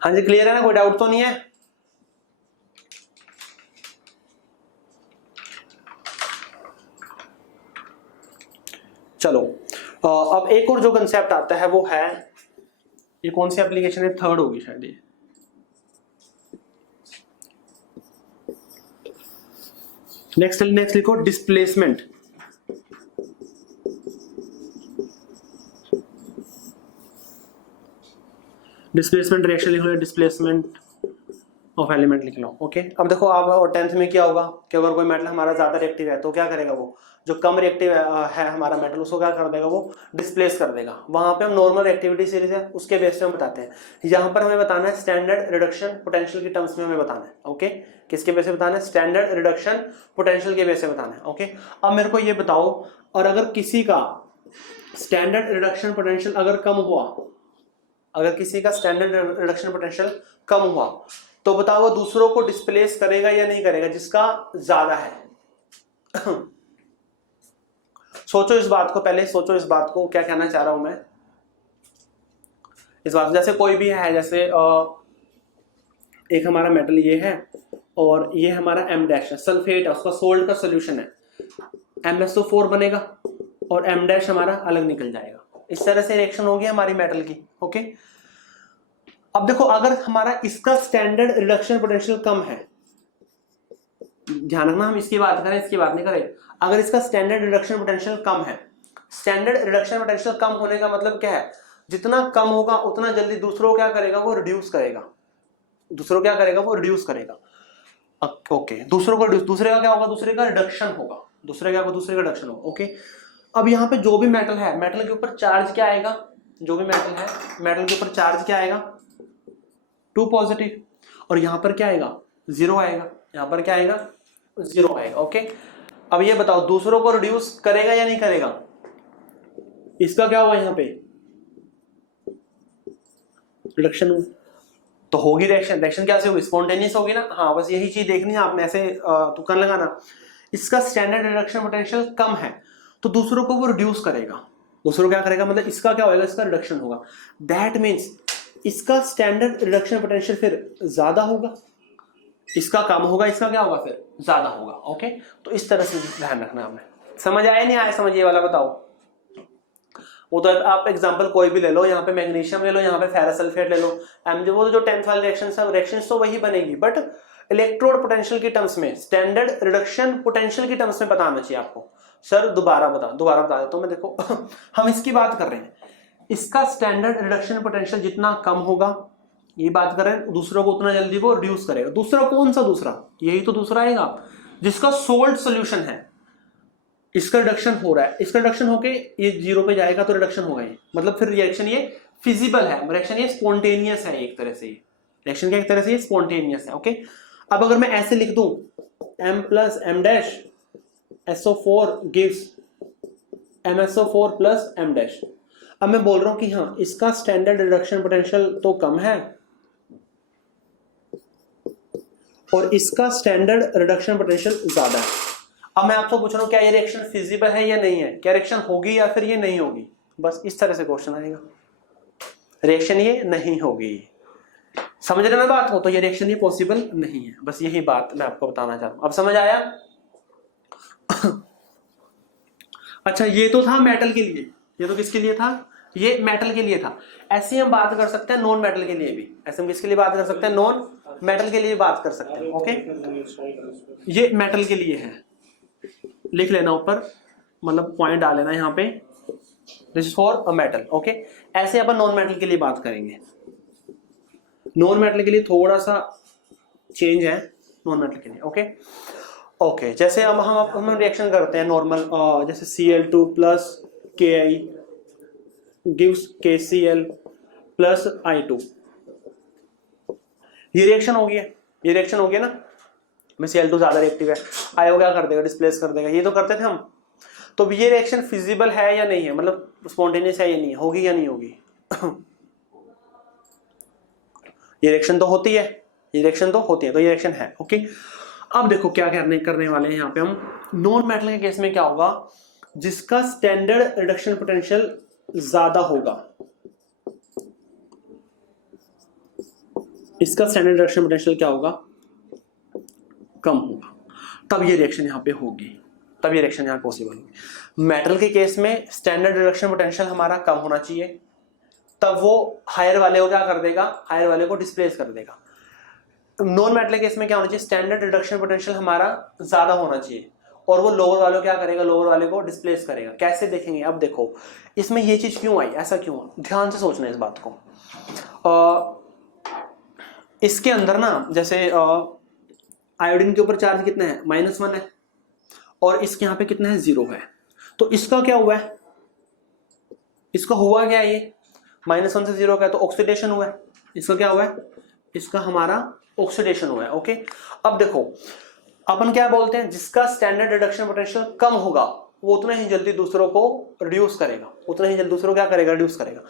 हाँ जी, क्लियर है ना? कोई डाउट तो नहीं है? चलो, अब एक और जो कंसेप्ट आता है वो है, ये कौन सी एप्लीकेशन है? थर्ड होगी शायद ये। नेक्स्ट लिखो डिस्प्लेसमेंट। डिस्प्लेसमेंट रिएक्शन लिख लो, डिस्प्लेसमेंट ऑफ एलिमेंट लिख लो, ओके। अब देखो आप 10th में क्या होगा कि अगर कोई मेटल हमारा ज्यादा रिएक्टिव है तो क्या करेगा, वो जो कम रिएक्टिव है हमारा मेटल, उसको क्या कर देगा, वो डिस्प्लेस कर देगा। वहां पे हम नॉर्मल रिएक्टिविटी सीरीज है उसके बेस पे हम बताते हैं, यहाँ पर हमें बताना है स्टैंडर्ड रिडक्शन पोटेंशियल की टर्म्स में हमें बताना है, ओके। किसके बेस पे बताना है? स्टैंडर्ड रिडक्शन पोटेंशियल के बेस पे बताना है, ओके। अब मेरे को ये बताओ, और अगर किसी का स्टैंडर्ड रिडक्शन पोटेंशियल अगर कम हुआ, अगर किसी का स्टैंडर्ड रिडक्शन पोटेंशियल कम हुआ, तो बताओ वो दूसरों को डिस्प्लेस करेगा या नहीं करेगा जिसका ज्यादा है? सोचो इस बात को, पहले सोचो इस बात को, क्या कहना चाह रहा हूं मैं इस बात। जैसे कोई भी है, जैसे एक हमारा मेटल ये है और ये हमारा M' है, सल्फेट है, उसका सोल्ट का सोल्यूशन है, MsO4 बनेगा और M' हमारा अलग निकल जाएगा। इस तरह से रिएक्शन होगी हमारी मेटल की, ओके। अब देखो, अगर हमारा इसका स्टैंडर्ड रिडक्शन पोटेंशियल कम है, ध्यान रखना हम इसकी बात करें, इसकी बात नहीं करें, अगर इसका स्टैंडर्ड रिडक्शन पोटेंशियल कम है, स्टैंडर्ड रिडक्शन पोटेंशियल कम होने का मतलब क्या है? जितना कम होगा उतना जल्दी दूसरों क्या करेगा, वो रिड्यूस करेगा, दूसरों क्या करेगा, वो रिड्यूस करेगा, ओके। दूसरों को, दूसरे का क्या होगा, दूसरे का रिडक्शन होगा, दूसरे क्या होगा, दूसरे का रिडक्शन होगा। ओके, अब यहाँ पे जो भी मेटल है, मेटल के ऊपर चार्ज क्या आएगा, जो भी मेटल है मेटल के ऊपर चार्ज क्या आएगा, 2 पॉजिटिव, और यहाँ पर क्या आएगा, 0 आएगा, यहाँ पर क्या आएगा, 0 आएगा। ओके, अब ये बताओ दूसरों को रिड्यूस करेगा या नहीं करेगा, इसका क्या हुआ यहाँ पे रिडक्शन हुआ, तो होगी रिएक्शन, रिएक्शन कैसे होगी, स्पॉन्टेनियस होगी ना। हाँ, बस यही चीज देखनी है आपने, ऐसे तुक्का लगाना। इसका स्टैंडर्ड रिडक्शन पोटेंशियल कम है तो दूसरों को वो रिड्यूस करेगा, दूसरों क्या करेगा, मतलब इसका क्या होगा, इसका रिडक्शन होगा। दैट मीन्स इसका स्टैंडर्ड रिडक्शन पोटेंशियल फिर ज्यादा होगा, इसका कम होगा, इसका क्या होगा फिर ज्यादा होगा। ओके, तो इस तरह से ध्यान रखना हमें। समझ आया नहीं आया, समझ ये वाला बताओ। वो तो आप एग्जांपल कोई भी ले लो, यहाँ पे मैग्नीशियम ले लो, यहाँ पे फेरस सल्फेट ले लो, वो तो जो 10th वाली रिएक्शंस तो वही बनेगी, बट इलेक्ट्रोड पोटेंशियल की टर्म्स में, स्टैंडर्ड रिडक्शन पोटेंशियल की टर्म्स में पता आना चाहिए आपको। सर दोबारा बता देता हूं मैं, देखो हम इसकी बात कर रहे हैं, इसका स्टैंडर्ड रिडक्शन पोटेंशियल जितना कम होगा, ये बात कर रहे हैं, दूसरों को उतना जल्दी वो रिड्यूस करेगा। दूसरा कौन सा दूसरा, यही तो दूसरा आएगा जिसका सोल्ड सोल्यूशन है, इसका रिडक्शन हो रहा है, इसका रिडक्शन होके ये 0 पे जाएगा तो रिडक्शन होगा ये, मतलब फिर रिएक्शन ये फिजिबल है, रिएक्शन ये स्पॉन्टेनियस है, एक तरह से ये रिएक्शन क्या एक तरह से ये स्पॉन्टेनियस है। ओके, अब अगर मैं ऐसे लिख दूं M + M' SO4 gives MSO4 + M', अब मैं बोल रहा हूं कि हाँ इसका स्टैंडर्ड रिडक्शन पोटेंशियल तो कम है और इसका स्टैंडर्ड रिडक्शन पोटेंशियल ज्यादा है। अब मैं आपको पूछ रहा हूं क्या ये रिएक्शन फिजिबल है या नहीं है, क्या रिएक्शन होगी या फिर ये नहीं होगी, बस इस तरह से क्वेश्चन आएगा। रिएक्शन ये नहीं होगी, समझ रहे ना बात को, तो ये रिएक्शन ये पॉसिबल नहीं है, बस यही बात मैं आपको बताना चाहता हूं। अब समझ आया? अच्छा, ये तो था मेटल के लिए, ये तो किसके लिए था, ये मेटल के लिए था। ऐसे हम बात कर सकते हैं नॉन मेटल के लिए भी, ऐसे हम किसके लिए बात कर सकते हैं, नॉन मेटल के लिए बात कर सकते हैं। ओके, ये मेटल के लिए है, लिख लेना ऊपर, मतलब पॉइंट डाल लेना यहाँ पे, this is for a metal. Okay, ऐसे अपन नॉन मेटल के लिए बात करेंगे। नॉन मेटल के लिए थोड़ा सा चेंज है नॉन मेटल के लिए। ओके ओके, जैसे अब हम रिएक्शन करते हैं नॉर्मल, जैसे Cl2 + Ki gives KCl + I2, ये रिएक्शन हो गया, ये रिएक्शन हो गया ना, में Cl2 ज्यादा रिएक्टिव है, आयो क्या कर देगा, डिस्प्लेस कर देगा, ये तो करते थे हम। तो ये रिएक्शन फिजिबल है या नहीं है, मतलब स्पॉन्टेनियस है या नहीं है, होगी या नहीं होगी? ये रिएक्शन तो होती है, ये रिएक्शन तो होती है, तो ये रिएक्शन है। ओके, अब देखो क्या करने वाले हैं यहाँ पे हम। नॉन मेटल के केस में क्या होगा, जिसका स्टैंडर्ड रिडक्शन पोटेंशियल ज्यादा होगा, इसका स्टैंडर्ड रिडक्शन पोटेंशियल क्या होगा, कम होगा, तब ये रिएक्शन यहाँ पे होगी, तब ये रिएक्शन यहाँ पॉसिबल होगी। मेटल के केस में स्टैंडर्ड रिडक्शन पोटेंशियल हमारा कम होना चाहिए, तब वो हायर वाले को क्या कर देगा, हायर वाले को डिस्प्लेस कर देगा। नॉन मेटल केस में क्या होना चाहिए, स्टैंडर्ड रिडक्शन पोटेंशियल हमारा ज्यादा होना चाहिए और वो लोअर वाले को क्या करेगा, लोअर वाले को डिस्प्लेस करेगा। कैसे देखेंगे, अब देखो इसमें ये चीज क्यों आई, ऐसा क्यों, ध्यान से सोचना इस बात को। इसके अंदर ना, जैसे आयोडीन के ऊपर चार्ज कितना है, -1 है, और इसके यहाँ पे कितना है, 0 है। तो इसका क्या हुआ है, इसका हुआ क्या है, ये -1 से 0 का है तो ऑक्सीडेशन हुआ है, इसका क्या हुआ है, इसका हमारा ऑक्सीडेशन हुआ है। ओके, अब देखो अपन क्या बोलते हैं, जिसका स्टैंडर्ड रिडक्शन पोटेंशियल कम होगा वो उतना ही जल्दी दूसरों को रिड्यूस करेगा, उतना ही जल्दी दूसरों को क्या करेगा, रिड्यूस करेगा।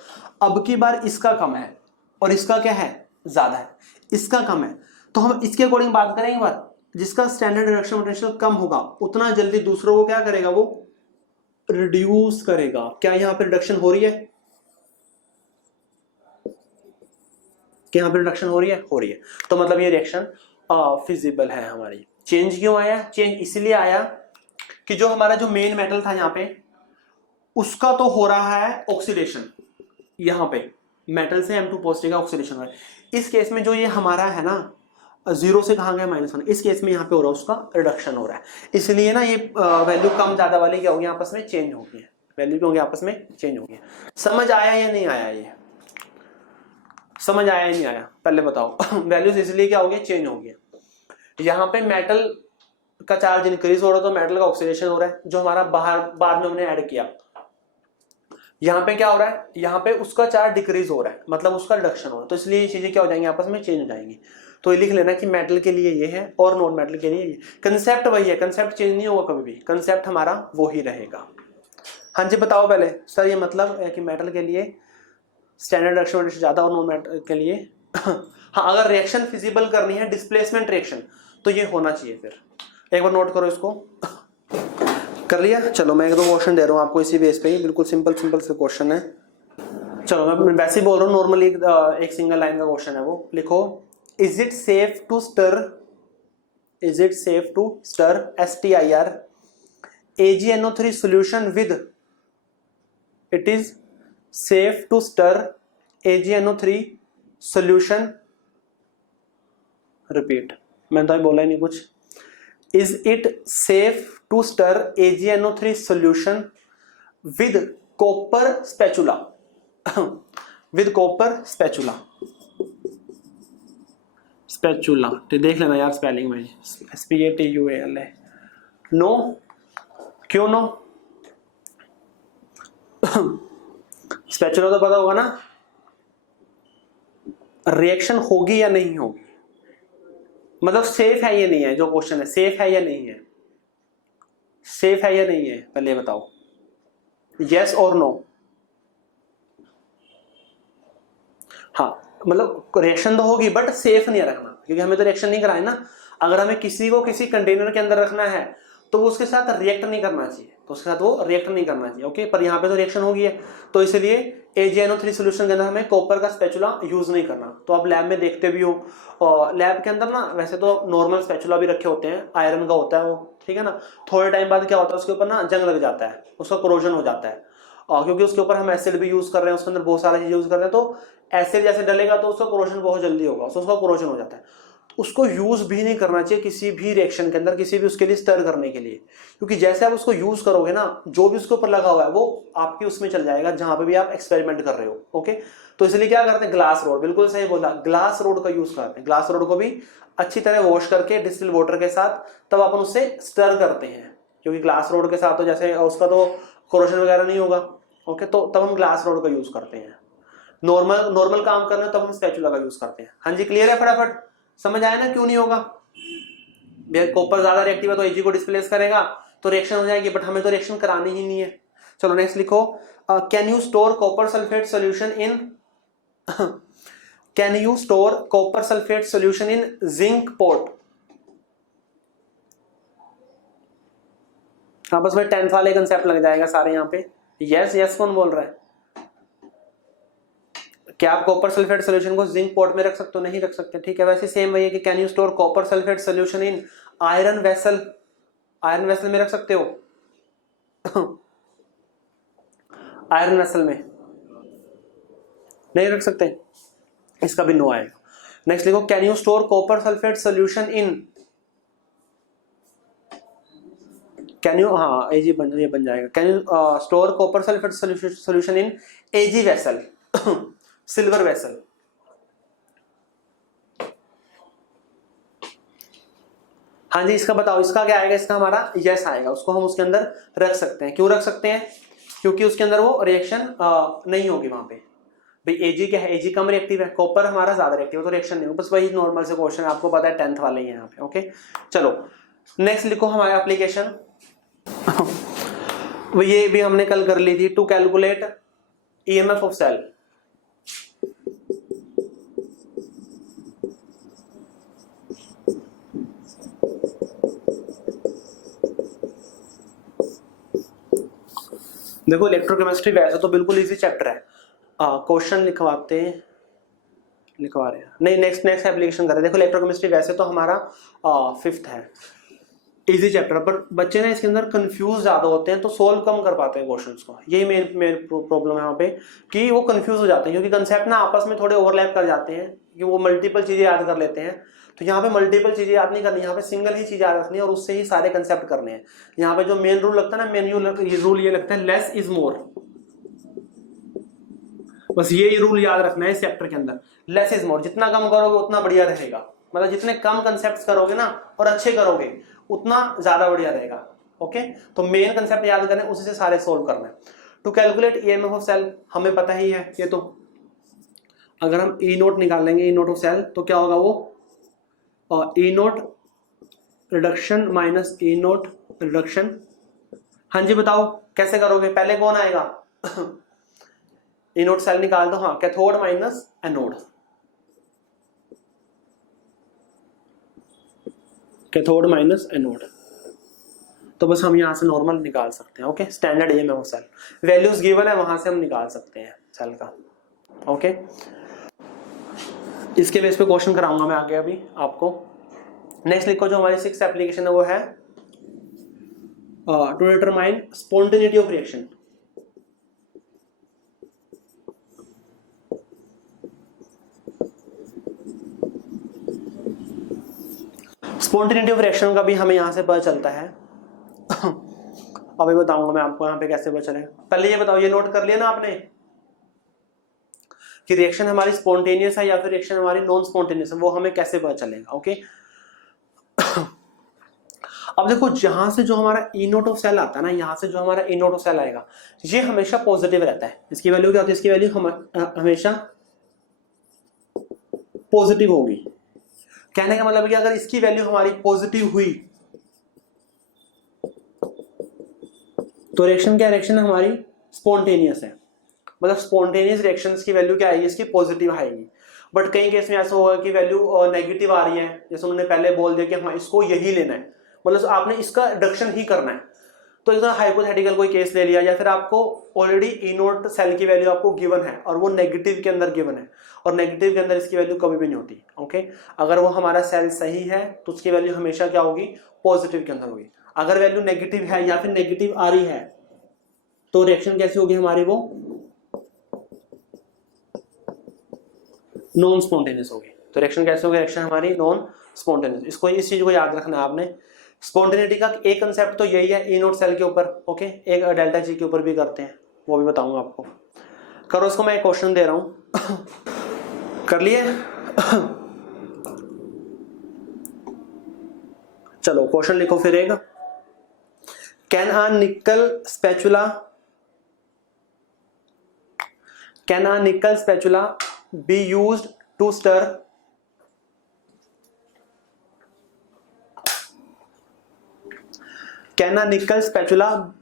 अब की बार इसका कम है और इसका क्या है, ज्यादा है, इसका कम है, तो हम इसके अकॉर्डिंग बात करेंगे। बात जिसका स्टैंडर्ड रिडक्शन पोटेंशियल कम होगा उतना जल्दी दूसरों को क्या करेगा, वो रिड्यूस करेगा। क्या यहाँ पे रिडक्शन हो रही है, क्या यहाँ पे रिडक्शन हो रही है, हो रही है, तो मतलब ये रिएक्शन फिजिबल है हमारी। चेंज क्यों आया, चेंज इसलिए आया कि जो हमारा जो मेन मेटल था यहाँ पे, उसका तो हो रहा है ऑक्सीडेशन, यहाँ पे मेटल से M2 पॉजिटिव का ऑक्सीडेशन हो रहा है। इस केस में जो ये हमारा है ना, 0 से कहाँ गया, -1, इस केस में यहाँ पे हो रहा है उसका रिडक्शन हो रहा है, इसलिए ना ये वैल्यू कम ज्यादा वाली क्या होगी, आपस में चेंज होगी है, वैल्यू क्या होगी, आपस में चेंज होगी। समझ आया या नहीं आया, ये समझ आया या नहीं आया, पहले बताओ। वैल्यूज इसलिए क्या हो गया, चेंज हो गया। यहाँ पे मेटल का चार्ज इंक्रीज हो रहा है तो मेटल का ऑक्सीडेशन हो रहा है, जो हमारा बाहर बाद में हमने ऐड किया। यहाँ पे क्या हो रहा है, यहाँ पे उसका चार्ज डिक्रीज हो रहा है, मतलब उसका रिडक्शन हो रहा है, तो इसलिए ये चीजें क्या हो जाएंगी, आपस में चेंज हो जाएंगी। तो ये लिख लेना कि मेटल के लिए ये है और नॉन मेटल के लिए ये। कंसेप्ट वही है, कंसेप्ट चेंज नहीं होगा कभी भी, कंसेप्ट हमारा वो ही रहेगा। हाँ जी बताओ पहले सर, ये मतलब है कि मेटल के लिए स्टैंडर्ड रिएक्शन से ज्यादा और नॉन मेटल के लिए हाँ, अगर रिएक्शन फिजिबल करनी है, डिस्प्लेसमेंट रिएक्शन, तो ये होना चाहिए। फिर एक बार नोट करो इसको। कर लिया? चलो मैं एक दो क्वेश्चन दे रहा हूँ आपको इसी बेस पे ही, बिल्कुल सिंपल से क्वेश्चन है। चलो मैं वैसे ही बोल रहा हूँ, नॉर्मली एक सिंगल लाइन का क्वेश्चन है वो। लिखो, is it safe to stir STIR AgNO3 solution with, it is safe to stir AgNO3 solution, repeat, मैंने तो बोला ही नहीं कुछ। Is it safe to stir AgNO3 solution with copper spatula with copper spatula तो देख लेना यार स्पेलिंग में, SPATUAL है। नो, क्यों नो? स्पैचुला तो पता होगा ना, रिएक्शन होगी या नहीं होगी, मतलब सेफ है या नहीं है, जो क्वेश्चन है सेफ है या नहीं है, सेफ है या नहीं है, पहले बताओ, यस और नो। हाँ, मतलब रिएक्शन तो होगी बट सेफ नहीं रखना, क्योंकि हमें तो रिएक्शन नहीं कराए ना। अगर हमें किसी को किसी कंटेनर के अंदर रखना है तो वो उसके साथ रिएक्ट नहीं करना चाहिए, तो उसके साथ वो रिएक्ट नहीं करना चाहिए, ओके। पर यहाँ पे तो रिएक्शन होगी है, तो इसलिए AgNO3 सोल्यूशन के अंदर हमें कॉपर का स्पैचुला यूज नहीं करना। तो आप लैब में देखते भी हो, और लैब के अंदर ना वैसे तो नॉर्मल स्पैचुला भी रखे होते हैं, आयरन का होता है वो, ठीक है ना। थोड़े टाइम बाद क्या होता है, उसके ऊपर ना जंग लग जाता है, उसका कोरोजन हो जाता है, क्योंकि उसके ऊपर हम एसिड भी यूज कर रहे हैं, उसके अंदर बहुत सारी चीजें यूज कर रहे हैं, तो एसिड जैसे डलेगा तो उसका कोरोजन बहुत जल्दी होगा, तो उसका कोरोजन हो जाता है। उसको यूज भी नहीं करना चाहिए किसी भी रिएक्शन के अंदर, किसी भी उसके लिए स्टर करने के लिए, क्योंकि जैसे आप उसको यूज करोगे ना, जो भी उसके ऊपर लगा हुआ है वो आपकी उसमें चल जाएगा, जहां पे भी आप एक्सपेरिमेंट कर रहे हो, ओके। तो इसलिए क्या करते हैं, ग्लास रोड, बिल्कुल सही बोला, ग्लास रोड का यूज करते हैं। ग्लास रोड को भी अच्छी तरह वॉश करके डिस्टिल वाटर के साथ तब अपन उससे स्टर करते हैं, क्योंकि ग्लास रोड के साथ तो जैसे उसका तो कोरोजन वगैरह नहीं होगा, ओके। तो तब हम ग्लास रोड का यूज करते हैं। नॉर्मल काम करना तब हम स्पैचुला का यूज करते हैं। हाँ जी, क्लियर है? फटाफट समझ आया ना क्यों नहीं होगा? कॉपर ज्यादा रिएक्टिव है तो Ag को डिस्प्लेस करेगा तो रिएक्शन हो जाएगी, बट हमें तो रिएक्शन करानी ही नहीं है। चलो नेक्स्ट लिखो, can you store copper sulphate solution in can you store copper sulphate solution in zinc pot? हाँ, बस में 10th वाले कंसेप्ट लग जाएगा सारे यहाँ पे। यस कौन बोल रहा है? क्या आप कॉपर सल्फेट सॉल्यूशन को जिंक पॉट में रख सकते हो? नहीं रख सकते, ठीक है। वैसे सेम वही है कि can you store copper sulphate solution in iron vessel? Iron vessel में रख सकते हो? आयरन वेसल में नहीं रख सकते, इसका भी नो आएगा। नेक्स्ट लिखो, can you store copper sulphate solution in, can you, हाँ Ag बन जाएगा, can you store copper sulphate solution in Ag vessel, silver vessel? हाँ जी, इसका बताओ, इसका क्या आएगा? इसका हमारा यस आएगा, उसको हम उसके अंदर रख सकते हैं। क्यों रख सकते हैं? क्योंकि उसके अंदर वो रिएक्शन नहीं होगी वहां पे। भाई Ag क्या है, Ag कम रिएक्टिव है, कॉपर हमारा ज्यादा रिएक्टिव है, तो रिएक्शन नहीं हो। बस वही नॉर्मल से क्वेश्चन है, आपको पता है 10th वाले ही यहाँ पे, ओके। चलो नेक्स्ट लिखो, हमारा एप्लीकेशन ये भी हमने कल कर ली थी, to calculate EMF of cell. देखो इलेक्ट्रोकेमिस्ट्री वैसे तो बिल्कुल इजी चैप्टर है, क्वेश्चन लिखवा रहे हैं, नहीं नेक्स्ट एप्लीकेशन कर रहे हैं। देखो इलेक्ट्रोकेमिस्ट्री वैसे तो हमारा 5th है, इजी चैप्टर, पर बच्चे ना इसके अंदर कंफ्यूज ज्यादा होते हैं, तो सोल्व कम कर पाते हैं क्वेश्चंस को। यही मेन प्रॉब्लम है यहाँ पे, कि वो कंफ्यूज हो जाते हैं, क्योंकि कंसेप्ट ना आपस में थोड़े ओवरलैप कर जाते हैं, कि वो मल्टीपल चीजें याद कर लेते हैं। तो यहाँ पे मल्टीपल चीजें याद नहीं करनी, यहाँ पे सिंगल ही चीज याद रखनी है और उससे ही सारे कंसेप्ट करने हैं। यहाँ पे जो मेन रूल लगता है ना, मेन रूल ये लगता है, लेस इज मोर। बस ये रूल याद रखना है इस चैप्टर के अंदर, लेस इज मोर। जितना कम करोगे उतना बढ़िया रहेगा, मतलब जितने कम कंसेप्ट करोगे ना और अच्छे करोगे उतना ज्यादा बढ़िया रहेगा। ओके, तो मेन कंसेप्ट याद करना है, उसी से सारे सोल्व करना है। To calculate EMF of cell हमें पता ही है ये, तो अगर हम ई नोट निकालेंगे, ई नोट ऑफ सेल, तो क्या होगा वो ई नोट रिडक्शन माइनस ई नोट रिडक्शन। हाँ जी बताओ कैसे करोगे, पहले कौन आएगा? ई नोट सेल निकाल दो, हाँ, cathode minus anode, cathode minus anode. तो बस हम यहां से नॉर्मल निकाल सकते हैं। Okay, standard EMF of cell, values given है, वहां से हम निकाल सकते हैं सेल का। ओके, इसके बेस पे क्वेश्चन कराऊंगा मैं आगे अभी आपको। नेक्स्ट लिखो, जो हमारी 6th एप्लीकेशन है वो है to determine spontaneity of reaction. Spontaneity of reaction का भी हमें यहां से पता चलता है। अभी बताऊंगा मैं आपको यहाँ पे कैसे पता चलेगा। पहले ये बताओ, ये नोट कर लिया ना आपने कि रिएक्शन हमारी स्पॉन्टेनियस है या फिर रिएक्शन हमारी नॉन स्पॉन्टेनियस है, वो हमें कैसे पता चलेगा। ओके, अब देखो, जहां से जो हमारा ई नोट ऑफ सेल आता है ना, यहां से जो हमारा ई नोट ऑफ सेल आएगा, ये हमेशा पॉजिटिव रहता है। इसकी वैल्यू क्या होती है? इसकी वैल्यू हमेशा पॉजिटिव होगी। कहने का मतलब कि अगर इसकी वैल्यू हमारी पॉजिटिव हुई तो रिएक्शन क्या, रिएक्शन हमारी स्पॉन्टेनियस है, मतलब स्पॉन्टेनियस रिएक्शंस की वैल्यू क्या आएगी? इसकी पॉजिटिव आएगी। बट कई केस में ऐसा होगा कि वैल्यू नेगेटिव आ रही है, जैसे उन्होंने पहले बोल दिया कि हाँ इसको यही लेना है, मतलब आपने इसका रिडक्शन ही करना है। तो एकदम हाइपोथेटिकल कोई केस ले लिया, या फिर आपको ऑलरेडी ई नोट सेल की वैल्यू आपको गिवन है और वो नेगेटिव के अंदर गिवन है, और नेगेटिव के अंदर इसकी वैल्यू कभी भी नहीं होती। ओके, अगर वो हमारा सेल सही है तो उसकी वैल्यू हमेशा क्या होगी? पॉजिटिव के अंदर होगी। अगर वैल्यू नेगेटिव है या फिर नेगेटिव आ रही है तो रिएक्शन कैसी होगी हमारी? वो नॉन स्पॉन्टेनियस होगी। तो रिएक्शन कैसे होगी? रिएक्शन हमारी नॉन स्पॉन्टेनियस। इसको, इस चीज को याद रखना है आपने। स्पॉन्टेनिटी का एक कंसेप्ट तो यही है ई नोट सेल के ऊपर। ओके, एक डेल्टा जी के ऊपर भी करते हैं, वो भी बताऊंगा आपको। करो इसको, मैं एक क्वेश्चन दे रहा हूं। कर लिए? चलो क्वेश्चन लिखो फिर एक। Can a nickel spatula be used to stir can a nickel spatula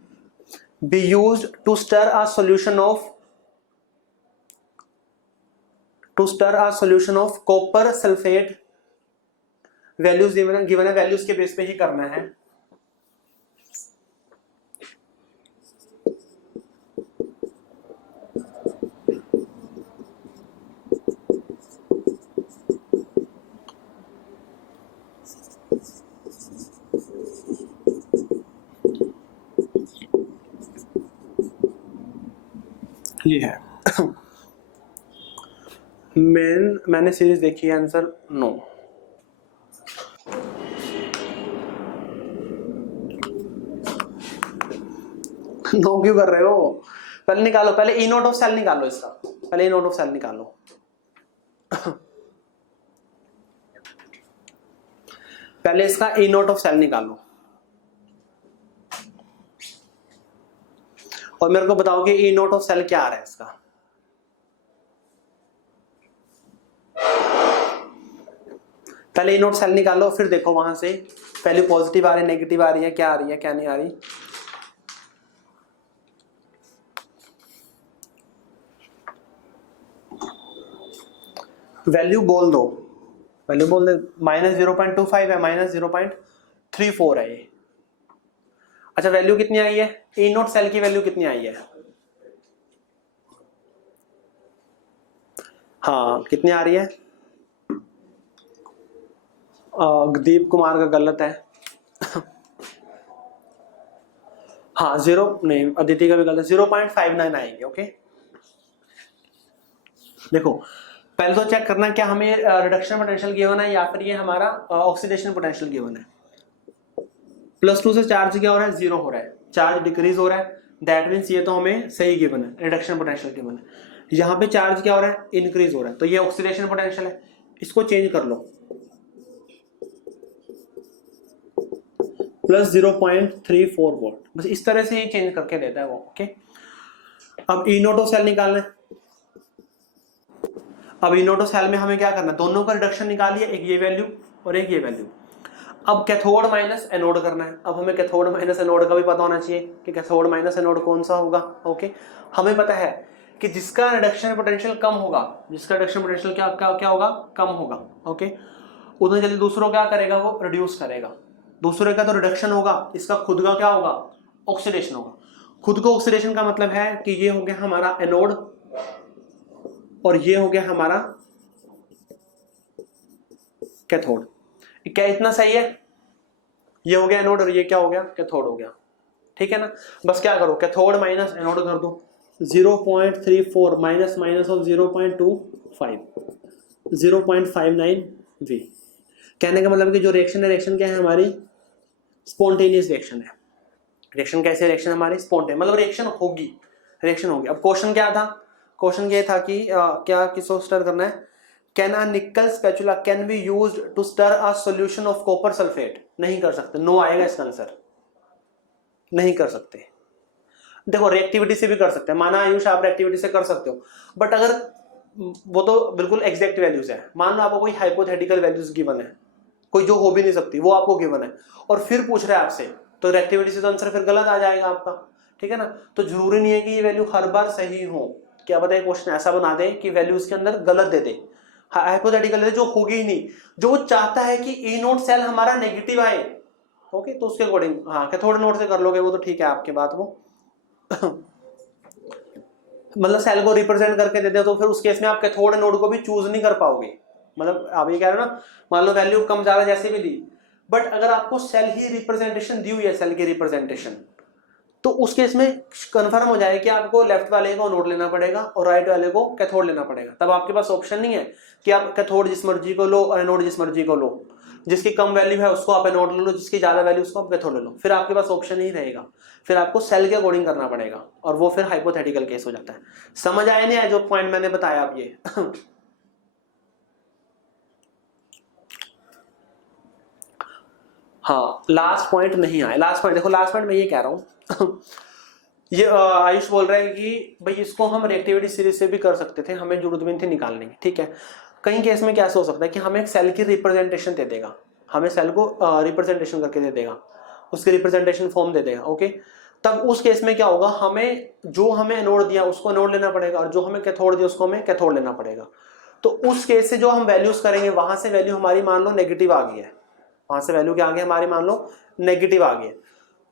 be used to stir a solution of copper sulfate? Values given है, वैल्यूज के बेस पे ही करना है। ये है। मैंने सीरीज देखी है, आंसर नो। नो क्यों कर रहे हो? पहले निकालो, पहले ई नोट ऑफ सेल निकालो इसका, पहले ई नोट ऑफ सेल निकालो। पहले इसका ई नोट ऑफ सेल निकालो और मेरे को बताओ कि ई नोट ऑफ सेल क्या आ रहा है इसका। पहले ई नोट सेल निकालो, फिर देखो वहां से वैल्यू पॉजिटिव आ रही है, नेगेटिव आ रही है, क्या आ रही है, क्या नहीं आ रही। वैल्यू बोल दो, वैल्यू बोल दे। -0.25 है, -0.34 है ये। अच्छा, वैल्यू कितनी आई है? ई नोट सेल की वैल्यू कितनी आई है? हाँ, कितनी आ रही है? दीप कुमार का गलत है। हाँ, 0 नहीं, अदिति का भी गलत है, 0.59 आएगी। ओके, देखो पहले तो चेक करना क्या हमें रिडक्शन पोटेंशियल गिवन है या फिर ये हमारा ऑक्सीडेशन पोटेंशियल गिवन है। +2 से चार्ज क्या हो रहा है? 0 हो रहा है, चार्ज डिक्रीज हो रहा है। दैट मीन्स ये तो हमें सही गिवन है, रिडक्शन पोटेंशियल गिवन है। यहाँ पे चार्ज क्या हो रहा है? इंक्रीज हो रहा है, तो ये ऑक्सीडेशन पोटेंशियल है। इसको चेंज कर लो, प्लस 0.34 वोल्ट, बस इस तरह से ये चेंज करके देता है वो। ओके, अब ई नोट ऑफ सेल निकालना है। अब ई नोट ऑफ सेल में हमें क्या करना है, दोनों का रिडक्शन निकालिए, एक ये वैल्यू और एक ये वैल्यू। अब कैथोड माइनस एनोड करना है। अब हमें कैथोड माइनस एनोड का भी पता होना चाहिए कि कैथोड माइनस एनोड कौन सा होगा। ओके, हमें पता है कि जिसका रिडक्शन पोटेंशियल कम होगा, जिसका रिडक्शन पोटेंशियल क्या क्या क्या होगा, कम होगा। ओके, उतना जल्दी दूसरों क्या करेगा, वो रिड्यूस करेगा। दूसरे का तो रिडक्शन होगा, इसका खुद का क्या होगा, ऑक्सीडेशन होगा। खुद को ऑक्सीडेशन का मतलब है कि ये हो गया हमारा एनोड और ये हो गया हमारा कैथोड। क्या इतना सही है, ये हो गया एनोड और ये क्या हो गया, कैथोड हो गया। ठीक है ना, बस क्या करो, कैथोड माइनस एनोड कर दो। 0.34 माइनस माइनस ऑफ 0.25 0.59 वी। कहने का मतलब कि जो रिएक्शन है, रिएक्शन क्या है हमारी, स्पॉन्टेनियस रिएक्शन है। रिएक्शन कैसे, रिएक्शन हमारी स्पॉन्टेनियस, मतलब रिएक्शन होगी, रिएक्शन होगी। अब क्वेश्चन क्या था, क्वेश्चन ये था कि क्या किसको स्टर करना है, can a nickel spatula can be used to stir a solution of copper sulphate. नहीं कर सकते, नो आएगा इसका आंसर, नहीं कर सकते। देखो रिएक्टिविटी से भी कर सकते हैं, माना आयुष आप रिएक्टिविटी से कर सकते हो, बट अगर वो तो बिल्कुल एग्जैक्ट वैल्यूज है। मान लो आपको कोई हाइपोथेटिकल वैल्यूज गिवन है, कोई जो हो भी नहीं सकती, वो आपको गिवन है और फिर पूछ रहा है आपसे, तो रिएक्टिविटी से तो आंसर फिर गलत आ जाएगा आपका। ठीक है ना, तो जरूरी नहीं है कि ये वैल्यू हर बार सही हो। क्या पता है क्वेश्चन ऐसा बना दे कि वैल्यू उसके अंदर गलत दे दे, हाइपोथेटिकल दे जो होगी ही नहीं, जो वो चाहता है कि ई नोट सेल हमारा नेगेटिव आए। ओके, तो उसके अकॉर्डिंग हाँ कैथोड नोट से कर लोगे वो तो ठीक है आपकी बात। वो मतलब सेल को रिप्रेजेंट करके देते हो तो फिर उस केस में आप कैथोड नोड को भी चूज नहीं कर पाओगे। मतलब आप ये कह रहे हो ना, मान लो वैल्यू कम ज्यादा जैसे भी दी, बट अगर आपको सेल ही रिप्रेजेंटेशन दी हुई है, सेल की रिप्रेजेंटेशन, तो उस केस में कंफर्म हो जाए कि आपको लेफ्ट वाले को नोड लेना पड़ेगा और राइट वाले को कैथोड लेना पड़ेगा। तब आपके पास ऑप्शन नहीं है कि आप कैथोड जिस मर्जी को लो और एनोड जिस मर्जी को लो। जिसकी कम वैल्यू है उसको आप एनोड ले लो, जिसकी ज्यादा वैल्यू उसको आप कैथोड ले लो। फिर आपके पास ऑप्शन ही रहेगा, फिर आपको सेल के अकॉर्डिंग करना पड़ेगा और वो फिर हाइपोथेटिकल केस हो जाता है। समझ आया नहीं आया जो पॉइंट मैंने बताया आप ये? हाँ, लास्ट पॉइंट नहीं आया। लास्ट पॉइंट देखो, लास्ट पॉइंट मैं ये कह रहा हूँ ये आयुष बोल रहे हैं कि भाई इसको हम रिएक्टिविटी सीरीज से भी कर सकते थे, हमें जरूरत भी नहीं थी निकालने की। ठीक है, कई केस में क्या हो सकता है कि हमें एक सेल की रिप्रेजेंटेशन दे देगा, हमें सेल को रिप्रेजेंटेशन करके दे देगा, उसकी रिप्रेजेंटेशन फॉर्म दे देगा। ओके, तब उस केस में क्या होगा, हमें जो हमें एनोड दिया उसको एनोड लेना पड़ेगा और जो हमें कैथोड दिया उसको हमें कैथोड लेना पड़ेगा। तो उस केस से जो हम वैल्यूज करेंगे, वहां से वैल्यू हमारी मान लो नेगेटिव आ गई है, वहां से वैल्यू क्या आ गई हमारी, मान लो नेगेटिव आ गई है,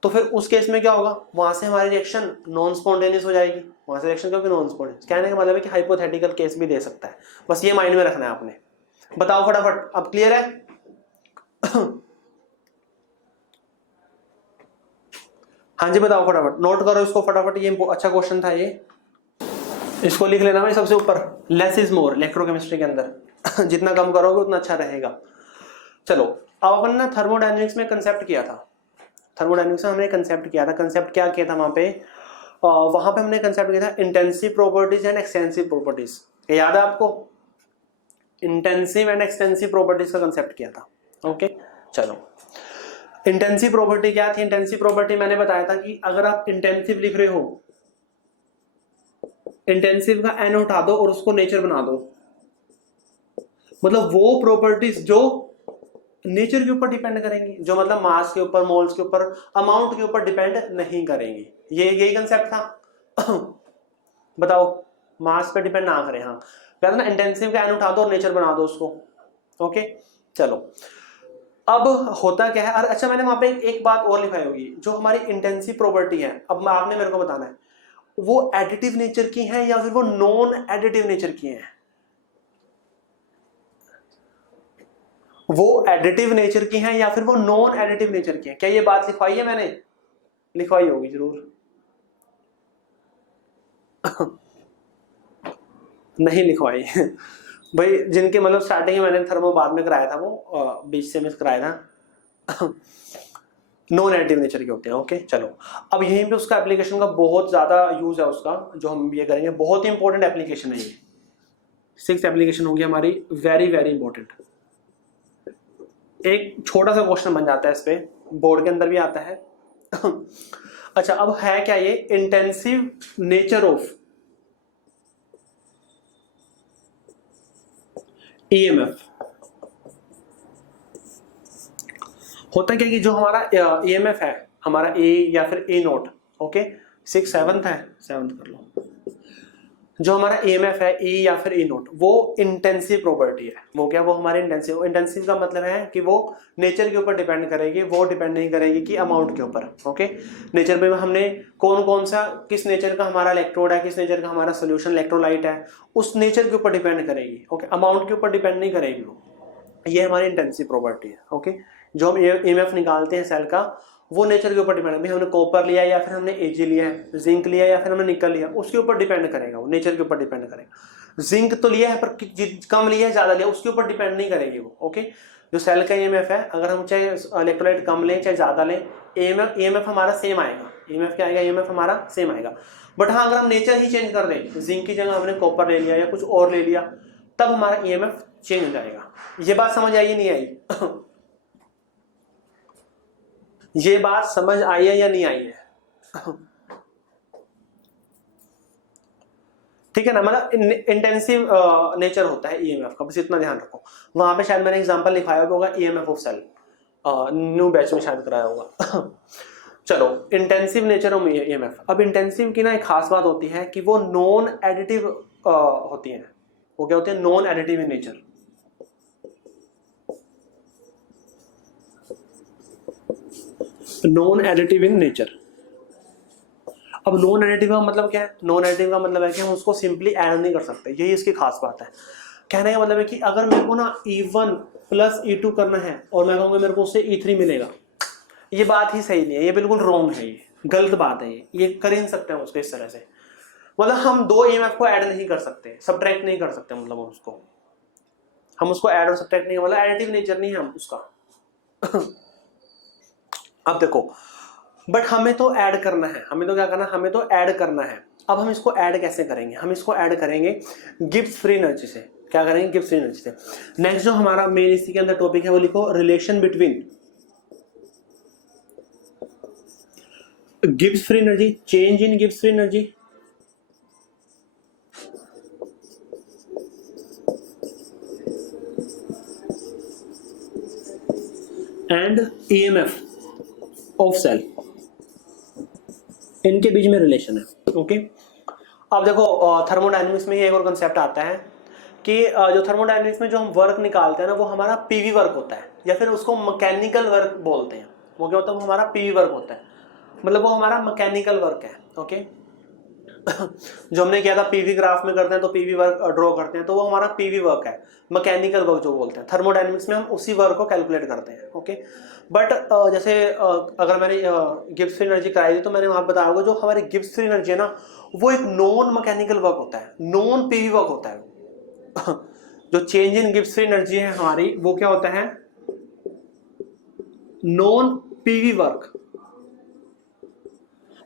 तो फिर उस केस में क्या होगा, वहां से हमारी रिएक्शन नॉन स्पॉन्टेनियस हो जाएगी। वहां से रिएक्शन क्योंकि नॉन स्पॉन्टेनियस, कहने का मतलब है कि हाइपोथेटिकल केस भी दे सकता है। बस ये माइंड में रखना है आपने। बताओ फटाफट, अब क्लियर है? हाँ जी बताओ फटाफट, नोट करो इसको फटाफट, ये अच्छा क्वेश्चन था ये, इसको लिख लेना भाई सबसे ऊपर। लेस इज मोर इलेक्ट्रोकेमिस्ट्री के अंदर जितना कम करोगे उतना अच्छा रहेगा। चलो, अब अपन ना थर्मोडायनेमिक्स में कंसेप्ट किया था, थर्मोडायनेमिक्स में हमने कंसेप्ट किया था। कंसेप्ट क्या किया था वहां पे हमने कंसेप्ट किया था intensive properties and extensive properties. याद है आपको? इंटेंसिव एंड एक्सटेंसिव प्रॉपर्टीज का कंसेप्ट किया था। ओके, चलो इंटेंसिव प्रॉपर्टी क्या थी? इंटेंसिव प्रॉपर्टी मैंने बताया था कि अगर आप इंटेंसिव लिख रहे हो, इंटेंसिव का एन उठा दो और उसको नेचर बना दो, मतलब वो प्रॉपर्टीज जो नेचर के ऊपर डिपेंड करेंगी, जो मतलब मास के ऊपर, मोल्स के ऊपर, अमाउंट के ऊपर डिपेंड नहीं करेंगी। ये यही कंसेप्ट था। बताओ, मास पे डिपेंड ना करें। हाँ, कहते ना इंटेंसिव का एन उठा दो और नेचर बना दो उसको। ओके, चलो अब होता क्या है, और अच्छा मैंने वहां पे एक बात और लिखाई होगी, जो हमारी इंटेंसिव प्रॉपर्टी है, अब आपने मेरे को बताना है वो एडिटिव नेचर की है या फिर वो नॉन एडिटिव नेचर की है। वो एडिटिव नेचर की हैं या फिर वो नॉन एडिटिव नेचर की हैं? क्या ये बात लिखवाई है मैंने? लिखवाई होगी जरूर। नहीं लिखवाई भाई, जिनके मतलब स्टार्टिंग में मैंने थर्मो बाद में कराया था, वो बीच से मिस कराया था। नॉन एडिटिव नेचर के होते हैं। ओके, चलो अब यहीं पे उसका एप्लीकेशन का बहुत ज्यादा यूज है उसका, जो हम ये करेंगे, बहुत ही इंपॉर्टेंट एप्लीकेशन है ये। 6 एप्लीकेशन होगी हमारी, वेरी वेरी इंपॉर्टेंट। एक छोटा सा क्वेश्चन बन जाता है इस पे, बोर्ड के अंदर भी आता है। अच्छा, अब है क्या ये इंटेंसिव नेचर ऑफ ईएमएफ। होता क्या कि जो हमारा ईएमएफ है हमारा ए या फिर ए नोट, ओके 6 7th है, 7th कर लो। जो हमारा ईएमएफ है ए या फिर ए नोट वो इंटेंसिव प्रॉपर्टी है। वो क्या, वो हमारे इंटेंसिव, इंटेंसिव का मतलब है कि वो नेचर के ऊपर डिपेंड करेगी, वो डिपेंड नहीं करेगी कि अमाउंट के ऊपर। ओके, नेचर में हमने कौन कौन सा, किस नेचर का हमारा इलेक्ट्रोड है, किस नेचर का हमारा सोल्यूशन इलेक्ट्रोलाइट है, उस नेचर के ऊपर डिपेंड करेगी। ओके, अमाउंट के ऊपर डिपेंड नहीं करेगी वो। ये हमारी इंटेंसिव प्रॉपर्टी है। ओके, जो हम ईएमएफ निकालते हैं सेल का वो नेचर के ऊपर डिपेंड है। हमने कॉपर लिया या फिर हमने एजी लिया है, जिंक लिया या फिर हमने निकल लिया, उसके ऊपर डिपेंड करेगा, वो नेचर के ऊपर डिपेंड करेगा। जिंक तो लिया है पर कम लिया है ज्यादा लिया, उसके ऊपर डिपेंड नहीं करेगी वो। ओके, जो सेल का ईएमएफ है अगर हम चाहे इलेक्ट्रोलाइट कम लें चाहे ज्यादा लें, ईएमएफ हमारा सेम आएगा। ईएमएफ क्या आएगा, ईएमएफ हमारा सेम आएगा। बट हाँ, अगर हम नेचर ही चेंज कर दें, जिंक की जगह हमने कॉपर ले लिया या कुछ और ले लिया, तब हमारा ईएमएफ चेंज हो जाएगा। ये बात समझ आई नहीं आई? ये बात समझ आई है या नहीं आई है? ठीक है ना, मतलब इंटेंसिव नेचर होता है ईएमएफ का, बस इतना ध्यान रखो। वहां पे शायद मैंने एग्जांपल लिखाया होगा EMF of cell, new batch में शायद कराया होगा। चलो, इंटेंसिव नेचर ऑफ ईएमएफ। अब इंटेंसिव की ना एक खास बात होती है कि वो नॉन एडिटिव होती है। वो क्या होते हैं, non additive in nature. Non additive in nature. अब नॉन एडिटिव का मतलब क्या है? नॉन एडिटिव का मतलब है कि हम उसको सिंपली ऐड नहीं कर सकते, यही इसकी खास बात है। कहने का मतलब है कि अगर मेरे को ना E1 प्लस E2 करना है और मैं कहूँगा मेरे को उससे E3 मिलेगा, ये बात ही सही नहीं है, ये बिल्कुल रॉन्ग है, ये गलत बात है। ये कर ही नहीं सकते हम उसको इस तरह से। मतलब हम दो ईएमएफ को ऐड नहीं कर सकते, सब्ट्रैक्ट नहीं कर सकते। मतलब हम उसको ऐड और सब्ट्रैक्ट नहीं, मतलब एडिटिव नेचर नहीं है हम उसका। अब देखो, बट हमें तो ऐड करना है, हमें तो क्या करना है, हमें तो ऐड करना है। अब हम इसको ऐड कैसे करेंगे? हम इसको ऐड करेंगे गिब्स फ्री एनर्जी से। क्या करेंगे? गिब्स फ्री एनर्जी से। नेक्स्ट जो हमारा मेन इसी के अंदर टॉपिक है वो लिखो, relation between Gibbs free energy, change in Gibbs free energy and EMF of cell, इनके बीच में रिलेशन है। ओके, अब देखो थर्मोडायनेमिक्स में ये एक और कंसेप्ट आता है कि जो थर्मोडायनेमिक्स में जो हम वर्क निकालते हैं ना वो हमारा पीवी वर्क होता है, या फिर उसको मैकेनिकल वर्क बोलते हैं। वो क्या होता है? वो हमारा पीवी वर्क होता है, मतलब वो हमारा मैकेनिकल वर्क है। ओके, जो हमने किया था पीवी ग्राफ में करते हैं तो पीवी वर्क ड्रॉ करते हैं, तो वो हमारा पीवी वर्क है, मैकेनिकल वर्क जो बोलते हैं। थर्मोडायनेमिक्स में हम उसी वर्क को कैलकुलेट करते हैं। ओके, बट जैसे अगर मैंने गिब्स फ्री एनर्जी कराई थी तो मैंने वहां बताया होगा जो हमारी गिब्स फ्री एनर्जी है ना वो एक नॉन मैकेनिकल वर्क होता है, नॉन पीवी वर्क होता है। जो change in Gibbs free energy है हमारी वो क्या होता है? Non PV work.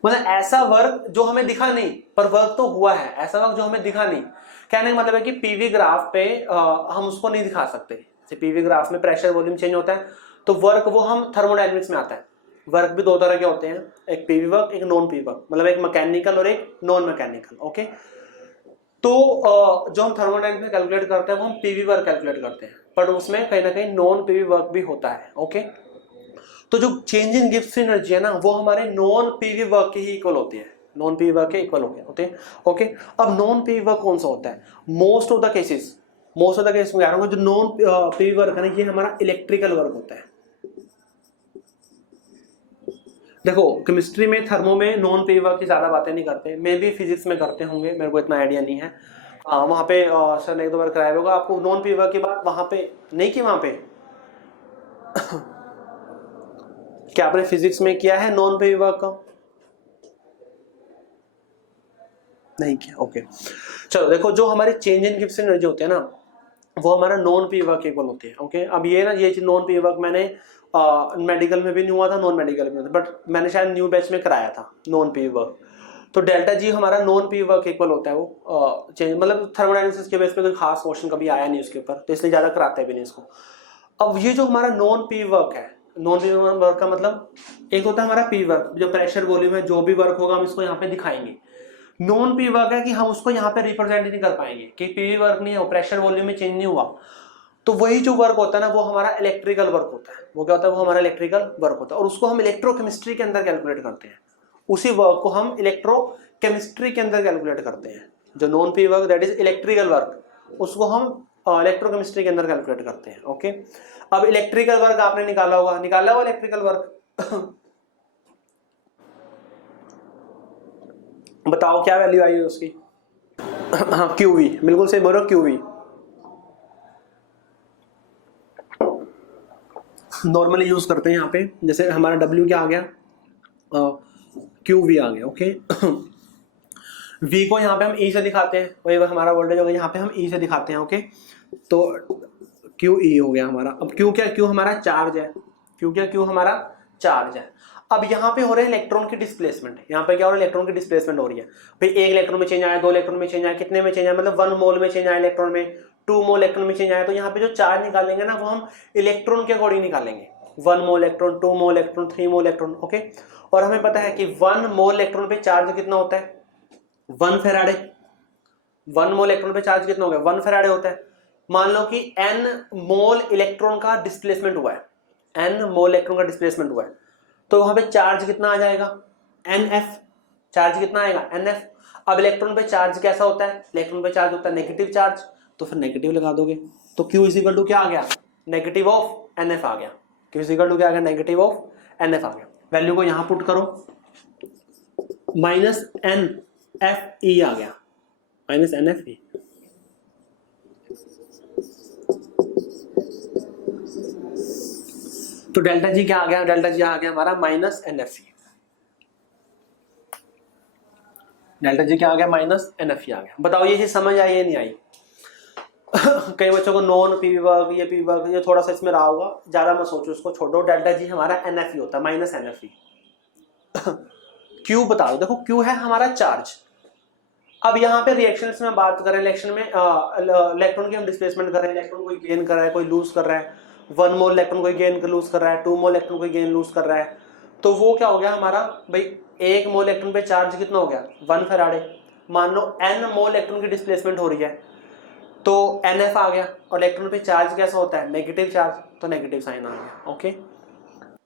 मतलब ऐसा वर्क जो हमें दिखा नहीं पर वर्क तो हुआ है, ऐसा वर्क जो हमें दिखा नहीं। कहने का मतलब है कि पीवी ग्राफ पे हम उसको नहीं दिखा सकते। जैसे पीवी ग्राफ में प्रेशर वॉल्यूम चेंज होता है तो वर्क वो हम थर्मोडायनेमिक्स में आता है। वर्क भी दो तरह के होते हैं, एक पीवी वर्क एक नॉन पीवी वर्क, मतलब एक मैकेनिकल और एक नॉन मैकेनिकल। ओके, तो जो हम थर्मोडायनेमिक्स में कैलकुलेट करते हैं वो हम पीवी वर्क कैलकुलेट करते हैं, बट उसमें कहीं ना कहीं नॉन पीवी वर्क भी होता है। ओके, तो जो change in Gibbs free energy है ना वो हमारे नॉन पीवी वर्क के ही इक्वल होती है, नॉन पीवी वर्क के इक्वल होते हैं। ओके, अब नॉन पीवी वर्क कौन सा होता है? मोस्ट ऑफ द केसेस में कह रहा हूं जो नॉन पीवी वर्क है ना ये हमारा इलेक्ट्रिकल वर्क होता है। देखो केमिस्ट्री में, थर्मो में नॉन पीवी वर्क की ज्यादा बातें नहीं करते, मे भी फिजिक्स में करते होंगे, मेरे को इतना आइडिया नहीं है। वहां पे सर ने एक दो बार कराया होगा आपको नॉन पीवी वर्क की बात, वहां पे नहीं की। वहां पे क्या आपने फिजिक्स में किया है नॉन पीवी वर्क का? नहीं किया। ओके, चलो देखो जो हमारे चेंज इन गिब्स एनर्जी होते हैं ना वो हमारा नॉन पीवी वर्क इक्वल होती है। ओके, अब ये ना ये नॉन पीवी वर्क मैंने मेडिकल में भी नहीं हुआ था, नॉन मेडिकल में था, बट मैंने शायद न्यू बैच में कराया था नॉन पीवी वर्क। तो डेल्टा जी हमारा नॉन पीवी वर्क इक्वल होता है वो चेंज, मतलब थर्मोडायनेमिक्स के बेस पे कोई खास क्वेश्चन कभी आया नहीं उसके ऊपर, तो इसलिए ज्यादा कराते भी नहीं इसको। अब ये जो हमारा नॉन पीवी वर्क है, नॉन पी वर्क का मतलब एक होता है हमारा पी वर्क, जो प्रेशर वॉल्यूम है, जो भी वर्क होगा हम इसको यहाँ पे दिखाएंगे। नॉन पी वर्क है कि हम उसको यहाँ पे रिप्रेजेंट नहीं कर पाएंगे कि पी वर्क नहीं है, प्रेशर वॉल्यूम में चेंज नहीं हुआ। तो वही जो वर्क होता है ना वो हमारा इलेक्ट्रिकल वर्क होता है। वो क्या होता है? वो हमारा इलेक्ट्रिकल वर्क होता है और उसको हम इलेक्ट्रोकेमिस्ट्री के अंदर कैलकुलेट करते हैं। उसी वर्क को हम इलेक्ट्रोकेमिस्ट्री के अंदर कैलकुलेट करते हैं। जो non P work that is electrical work, उसको हम इलेक्ट्रोकेमिस्ट्री के अंदर कैलकुलेट करते हैं। ओके, अब इलेक्ट्रिकल वर्क आपने निकाला होगा इलेक्ट्रिकल वर्क बताओ क्या वैल्यू आई है उसकी? हाँ क्यूवी, बिल्कुल सही बोल रहे हो, क्यूवी। नॉर्मली यूज करते हैं यहाँ पे, जैसे हमारा डब्ल्यू क्या आ गया, क्यू वी आ गया। ओके, वी को यहाँ पे हम ई से दिखाते हैं, वही हमारा वोल्टेज होगा, यहाँ पे हम ई से दिखाते हैं। ओके, तो क्यू ई हो गया हमारा। अब क्यू क्या? क्यू हमारा चार्ज है। क्यू क्या? क्यू हमारा चार्ज है। अब यहाँ पे हो रहे हैं इलेक्ट्रॉन की डिस्प्लेसमेंट। यहाँ पे क्या हो रहा है? इलेक्ट्रॉन की डिस्प्लेसमेंट हो रही है। फिर एक इलेक्ट्रॉन में चेंज आया, 2 इलेक्ट्रॉन में चेंज आया, कितने में चेंज आया? मतलब 1 मोल में चेंज आया इलेक्ट्रॉन में, 2 मोल इलेक्ट्रॉन में चेंज आया। तो यहाँ पे जो चार्ज निकालेंगे ना वो हम इलेक्ट्रॉन के अकॉर्डिंग निकालेंगे। 1 मोल इलेक्ट्रॉन, 2 मोल इलेक्ट्रॉन, 3 मोल इलेक्ट्रॉन। ओके, और हमें पता है कि 1 मोल इलेक्ट्रॉन पे चार्ज कितना होता है? 1 फेराडे। 1 मोल इलेक्ट्रॉन पे चार्ज कितना हो गया? 1 फेराडे होता है। मान लो कि n मोल इलेक्ट्रॉन का डिस्प्लेसमेंट हुआ है, n मोल इलेक्ट्रॉन का डिस्प्लेसमेंट हुआ है, तो वहां पे चार्ज कितना आ जाएगा? NF। चार्ज कितना आएगा? NF। अब इलेक्ट्रॉन पे चार्ज कैसा होता है? इलेक्ट्रॉन पे चार्ज होता है नेगेटिव चार्ज, तो फिर नेगेटिव लगा दोगे। तो Q इज इक्वल टू क्या आ गया? नेगेटिव ऑफ NF आ गया। Q इज इक्वल टू क्या आ गया? नेगेटिव ऑफ NF आ गया। वैल्यू को यहां पुट करो, माइनस NFE आ गया, माइनस NFE। तो डेल्टा जी क्या आ गया? डेल्टा जी आ गया हमारा माइनस NFE। डेल्टा जी क्या आ गया? माइनस NFE आ गया। बताओ ये चीज समझ आई या नहीं आई? कई बच्चों को नॉन पी वर्क, ये पी वर्क, ये थोड़ा सा इसमें रहा होगा, ज्यादा मत सोचो, उसको छोड़ो। डेल्टा जी हमारा NFE होता है, माइनस NFE। क्यू बता दो। देखो क्यू है हमारा चार्ज। अब यहाँ पे रिएक्शंस में बात करें, इलेक्शन में इलेक्ट्रॉन की हम डिस्प्लेसमेंट कर रहे हैं, इलेक्ट्रॉन कोई गेन कर रहा है, कोई लूज कर रहा है। 1 मोल इलेक्ट्रॉन कोई गेन लूज कर रहा है, 2 मोल इलेक्ट्रॉन कोई गेन लूज कर रहा है। तो वो क्या हो गया हमारा भाई? 1 मोल इलेक्ट्रॉन पे चार्ज कितना हो गया? 1 फेराडे। मान लो n मोल इलेक्ट्रॉन की डिस्प्लेसमेंट हो रही है, तो NF आ गया। और इलेक्ट्रॉन पे चार्ज कैसा होता है? नेगेटिव चार्ज, तो नेगेटिव साइन आ गया। ओके,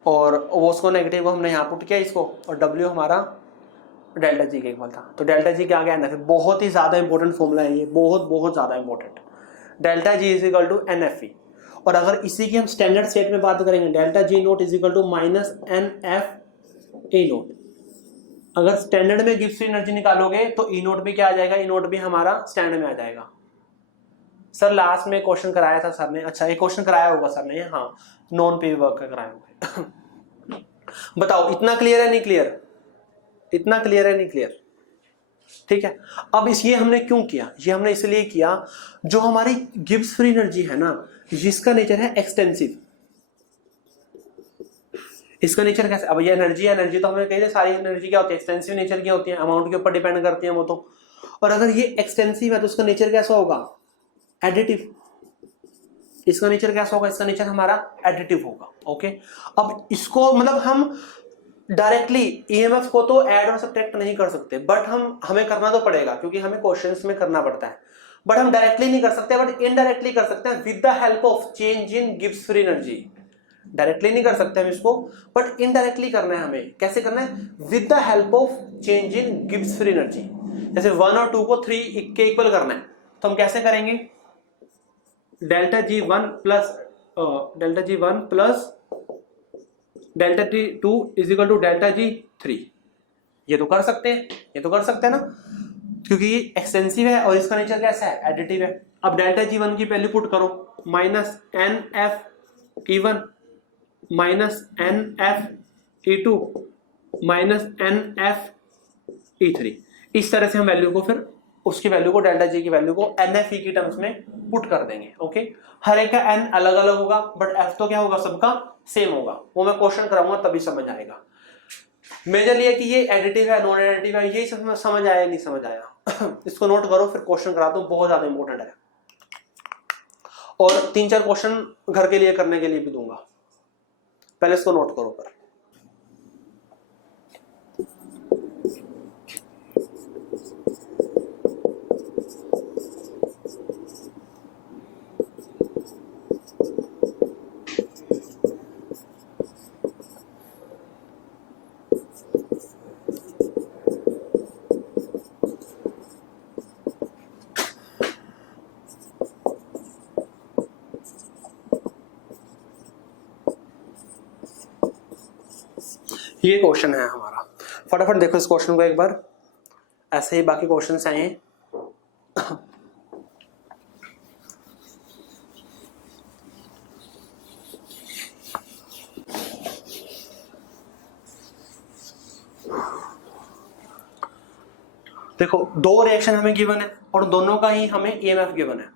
और वो उसको नेगेटिव को हमने यहाँ पुट किया इसको, और W हमारा डेल्टा जी का इक्वल था। तो डेल्टा जी क्या आ गया? NF। बहुत ही ज्यादा इंपॉर्टेंट फॉर्मूला है ये, बहुत ज्यादा important. Delta G is equal to NFE। और अगर इसी की हम स्टैंडर्ड स्टेट में बात करेंगे, delta G naught is equal to minus NFE naught. अगर स्टैंडर्ड में गिब्स फ्री एनर्जी निकालोगे तो E नोट भी क्या आ जाएगा? E नोट भी हमारा स्टैंडर्ड में आ जाएगा। सर लास्ट में क्वेश्चन कराया था सर ने, अच्छा एक क्वेश्चन कराया होगा सर ने, हाँ नॉन पी वर्क का कराया होगा। बताओ इतना क्लियर है नहीं क्लियर? इतना क्लियर है नहीं क्लियर? ठीक है। अब इस ये हमने क्यों किया? ये हमने इसलिए किया, जो हमारी गिब्स फ्री एनर्जी है ना, जिसका नेचर है एक्सटेंसिव। इसका नेचर कैसे? अब ये एनर्जी है, एनर्जी तो हमने कही थी सारी एनर्जी क्या होती है? एक्सटेंसिव नेचर की होती है, अमाउंट के ऊपर डिपेंड करती है वो तो। और अगर ये एक्सटेंसिव है तो उसका नेचर कैसा होगा? एडिटिव। इसका नेचर कैसा होगा? इसका नेचर हमारा एडिटिव होगा। ओके, अब इसको मतलब हम डायरेक्टली ईएमएफ को तो ऐड और सब्ट्रैक्ट नहीं कर सकते, बट हमें करना तो पड़ेगा क्योंकि हमें क्वेश्चंस में करना पड़ता है। बट हम डायरेक्टली नहीं कर सकते, बट इनडायरेक्टली कर सकते हैं with the help of change in Gibbs free energy. Directly नहीं कर सकते हम इसको, बट इनडायरेक्टली करना है हमें। कैसे करना है? With the help of change in Gibbs free energy. जैसे 1 और 2 को 3 के इक्वल करना है, तो हम कैसे करेंगे? Delta G one plus delta G 2 is equal to delta G 3। ये तो कर सकते हैं, ये तो कर सकते हैं ना, क्योंकि ये एक्सटेंसिव है और इसका नेचर कैसा है? एडिटिव है। अब डेल्टा जी वन की वैल्यू पुट करो, minus NFE1 minus NFE2 minus NFE3। इस तरह से हम वैल्यू को फिर उसकी वैल्यू को, डेल्टा जी की वैल्यू को NFE की टर्म्स में पुट कर देंगे। ओके, हर एक का n अलग अलग होगा, बट f तो क्या होगा? सबका सेम होगा। वो मैं क्वेश्चन कराऊंगा तभी समझ आएगा। मेजरली है कि ये एडिटिव है, नॉन एडिटिव है, यही सब समझ आया नहीं समझ आया? इसको नोट करो, फिर क्वेश्चन कराता हूं, बहुत ज्यादा इंपॉर्टेंट है। और 3-4 क्वेश्चन घर के लिए करने के लिए भी दूंगा। पहले इसको नोट करो पर। ये क्वेश्चन है हमारा, फटाफट देखो इस क्वेश्चन को एक बार, ऐसे ही बाकी क्वेश्चन आए हैं। देखो दो रिएक्शन हमें गिवन है और दोनों का ही हमें ईएमएफ गिवन है,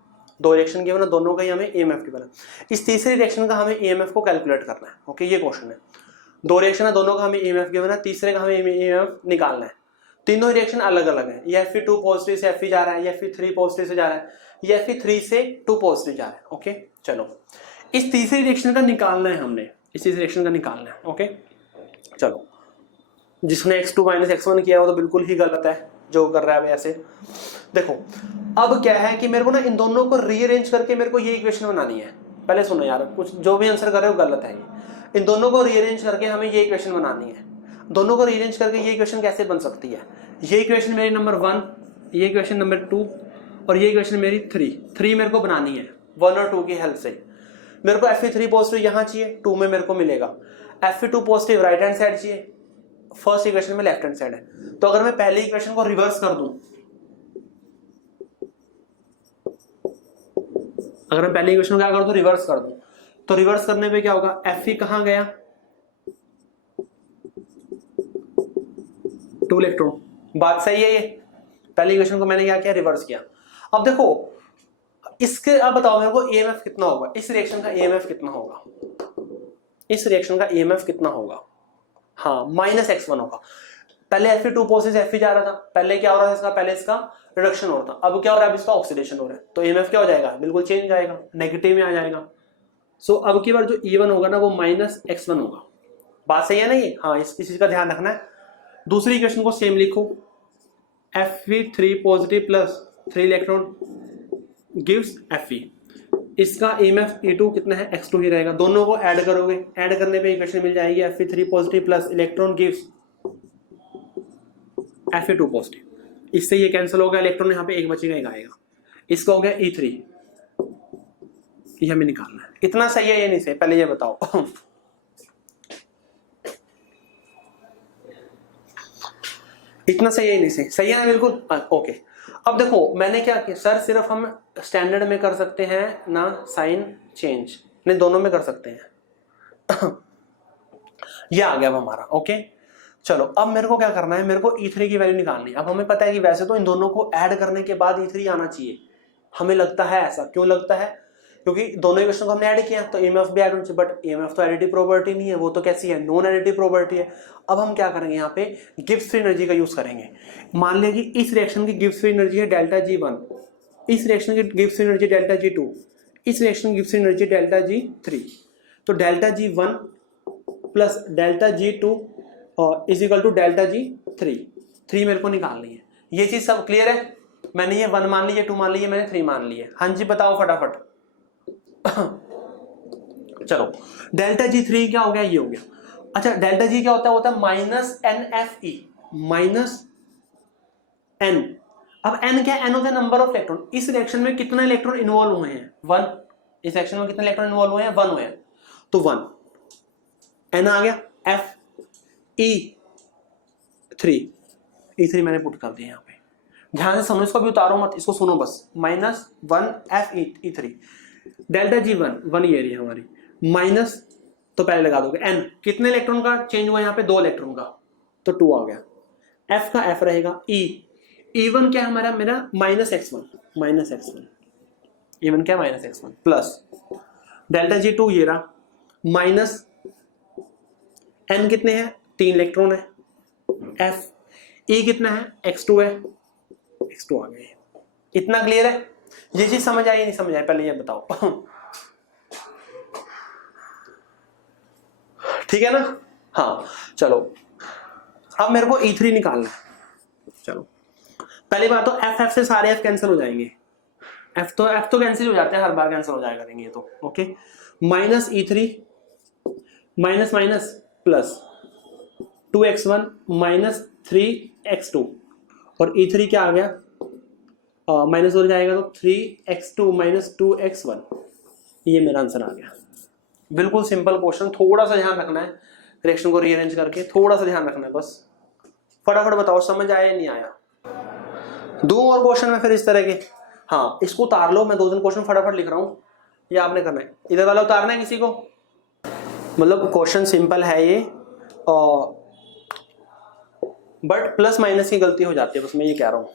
दो रिएक्शन गिवन है, दोनों का ही हमें ईएमएफ गिवन है। इस तीसरी रिएक्शन का हमें ईएमएफ को कैलकुलेट करना है। ओके, ये क्वेश्चन है, दो रिएक्शन है, दोनों का हमें ईएमएफ गिवन है, तीसरे का हमें ईएमएफ निकालना है। तीनों रिएक्शन अलग अलग है, ये Fe2 पॉजिटिव से Fe जा रहा है, ये Fe3 पॉजिटिव से जा रहा है, ये Fe3 से 2 पॉजिटिव जा रहा है। ओके चलो, इस तीसरी रिएक्शन का निकालना है हमने, इस तीसरी रिएक्शन का निकालना है। ओके चलो, जिसने x2 माइनस x1 किया वो तो बिल्कुल ही गलत है जो कर रहा है ऐसे। देखो अब क्या है कि मेरे को ना इन दोनों को रीअरेंज करके मेरे को ये इक्वेशन बनानी है। पहले सुनो यार, कुछ जो भी आंसर कर रहे हो गलत है ये। इन दोनों को रीअरेंज करके हमें ये इक्वेशन बनानी है। दोनों को रीअरेंज करके ये इक्वेशन कैसे बन सकती है? ये इक्वेशन मेरी नंबर 1, ये इक्वेशन नंबर 2 और ये इक्वेशन मेरी 3 मेरे को बनानी है 1 और 2 की हेल्प से। मेरे को Fe3 पॉजिटिव यहाँ चाहिए, 2 में मेरे को मिलेगा। Fe2 positive right hand side चाहिए, फर्स्ट इक्वेशन में लेफ्ट हैंड साइड है। तो अगर मैं पहली इक्वेशन को रिवर्स कर दूं, अगर मैं पहली इक्वेशन को क्या कर दूं, रिवर्स कर दूं, तो रिवर्स करने पे क्या होगा, Fe कहां गया, 2 इलेक्ट्रॉन। बात सही है ये, पहली इक्वेशन को मैंने क्या किया, रिवर्स किया। अब देखो इसके, अब बताओ मेरे को ईएमएफ कितना होगा, इस रिएक्शन का ईएमएफ कितना होगा, इस रिएक्शन का ईएमएफ कितना होगा? हाँ -x1 होगा। पहले Fe2 पॉजिटिव से Fe जा रहा था, पहले क्या हो रहा था इसका, पहले इसका रिडक्शन हो रहा था, अब क्या हो रहा है, अब इसका ऑक्सीडेशन हो रहा है, तो ईएमएफ क्या हो जाएगा, बिल्कुल चेंज आएगा, नेगेटिव में आ जाएगा। सो अब की बार जो E1 होगा ना वो -x1 होगा। बात सही है ना ये? हाँ, इस चीज का ध्यान रखना है। दूसरी इक्वेशन को सेम लिखो, Fe3 positive plus 3 electron gives Fe। इसका ईएमएफ E2 कितना है, x2 ही रहेगा। दोनों को ऐड करोगे, ऐड करने पे इक्वेशन मिल जाएगी Fe3 positive plus electron gives Fe2 positive. इससे ये कैंसिल होगा, इलेक्ट्रॉन यहाँ पे एक बचेगा, एक आएगा। इसका हो गया E3, ये हमें निकालना है। इतना सही है ये नहीं सही, पहले ये बताओ। इतना सही है नहीं सही? सही है ना, बिल्कुल ओके। अब देखो मैंने क्या किया सर, सिर्फ हम स्टैंडर्ड में कर सकते हैं ना, साइन चेंज नहीं, दोनों में कर सकते हैं। ये आ गया अब हमारा। ओके चलो, अब मेरे को क्या करना है, मेरे को E3 की वैल्यू निकालनी है। अब हमें पता है कि वैसे तो इन दोनों को ऐड करने के बाद E3 आना चाहिए, हमें लगता है ऐसा। क्यों लगता है? क्योंकि दोनों इक्वेशन को हमने ऐड किया तो ईएमएफ भी ऐड होना चाहिए, बट ईएमएफ तो एडिटिव प्रॉपर्टी नहीं है, वो तो कैसी है, नॉन एडिटिव प्रॉपर्टी है। अब हम क्या करेंगे, यहाँ पे गिब्स फ्री एनर्जी का यूज करेंगे। मान लें कि इस रिएक्शन की गिब्स फ्री एनर्जी है डेल्टा G1, इस रिएक्शन की Gibbs free energy delta G2, इस रिएक्शन की Gibbs free energy delta G3। तो delta G1 plus delta G2 is equal to delta G3। 3 मेरे को निकालनी है। ये चीज सब क्लियर है? मैंने ये 1 मान ली है, 2 मान ली है, मैंने 3 मान ली है। हाँ जी बताओ फटाफट। चलो डेल्टा G3 क्या हो गया, ये हो गया। अच्छा डेल्टा G क्या होता है, होता है -NFe, -n। अब n क्या है, n होता है नंबर ऑफ इलेक्ट्रॉन। इस रिएक्शन में कितने इलेक्ट्रॉन इन्वॉल्व हुए हैं, 1। इस रिएक्शन में कितने इलेक्ट्रॉन इन्वॉल्व हुए हैं, 1 हुए हैं, तो 1 n आ गया। E3 मैंने पुट कर दिया यहाँ पे, ध्यान से समझो, इसको भी उतारो मत, इसको सुनो बस। -1 Fe3 डेल्टा G1 1 ये रही हमारी, माइनस तो पहले लगा दोगे n, कितने इलेक्ट्रॉन का चेंज हुआ यहाँ पे, 2 इलेक्ट्रॉन का, तो 2 आ गया। F का F रहेगा, E1 क्या है हमारा, मेरा -x1, E1 क्या -x1 प्लस डेल्टा G2 ये रहा, माइनस n कितने हैं, 3 इलेक्ट्रॉन है, F E कितना है, x2 है, x2 आ गया। इतना क्लियर है? ये चीज समझ आई नहीं समझ आई, पहले ये बताओ। ठीक है ना। हाँ चलो अब मेरे को E3 निकालना है। चलो पहली बात तो एफ से सारे एफ कैंसिल हो जाएंगे, एफ तो कैंसिल हो जाते हैं, हर बार कैंसिल हो जाएगा करेंगे तो। Okay minus E3 minus minus plus 2x1 minus 3x2 और E3 क्या आ गया माइनस हो जाएगा तो 3x2 माइनस 2x1, ये मेरा आंसर आ गया। बिल्कुल सिंपल क्वेश्चन, थोड़ा सा ध्यान रखना है रिएक्शन को रीअरेंज करके, थोड़ा सा ध्यान रखना है बस। फटाफट बताओ समझ आया या नहीं आया। दो और क्वेश्चन में फिर इस तरह के, हाँ इसको उतार लो, मैं 2-3 क्वेश्चन फटाफट लिख रहा हूँ, ये आपने करना है। इधर वाला उतारना है किसी को, मतलब क्वेश्चन सिंपल है ये बट प्लस माइनस की गलती हो जाती है, बस मैं ये कह रहा हूँ।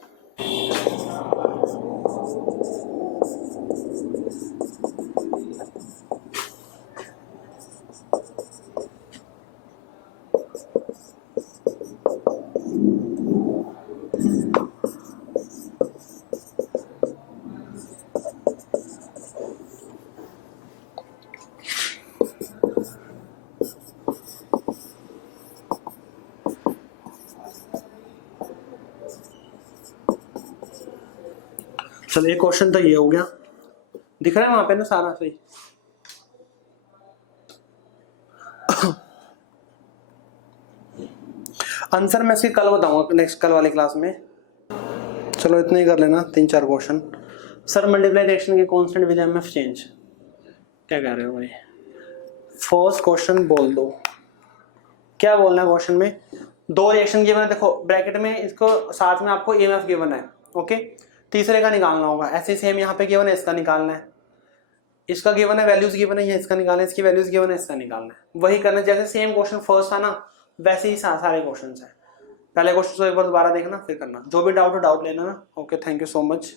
चलो एक क्वेश्चन तो ये हो गया, दिख रहा है वहां पे ना सारा सही। आंसर मैं इसके कल बताऊंगा नेक्स्ट कल वाली क्लास में। चलो इतना ही कर लेना 3-4 क्वेश्चन। सर मल्टीप्लाई रिएक्शन के कांस्टेंट विद एमएफ चेंज, क्या कह रहे हो भाई। फर्स्ट क्वेश्चन बोल दो, क्या बोलना है क्वेश्चन में। दो रिएक्शन गिवन है, देखो ब्रैकेट में इसको साथ में आपको ईएमएफ गिवन है। ओके तीसरे का निकालना होगा, ऐसे सेम यहाँ पे गिवन है, इसका निकालना है, इसका गिवन है वैल्यूज गिवन है, इसका निकालना है, इसकी वैल्यूज गिवन है, इसका निकालना है। वही करना है जैसे सेम क्वेश्चन फर्स्ट था ना, वैसे ही सारे क्वेश्चन है। पहले क्वेश्चन को एक बार दोबारा देखना फिर करना, जो भी डाउट हो डाउट लेना ना। Okay thank you so much.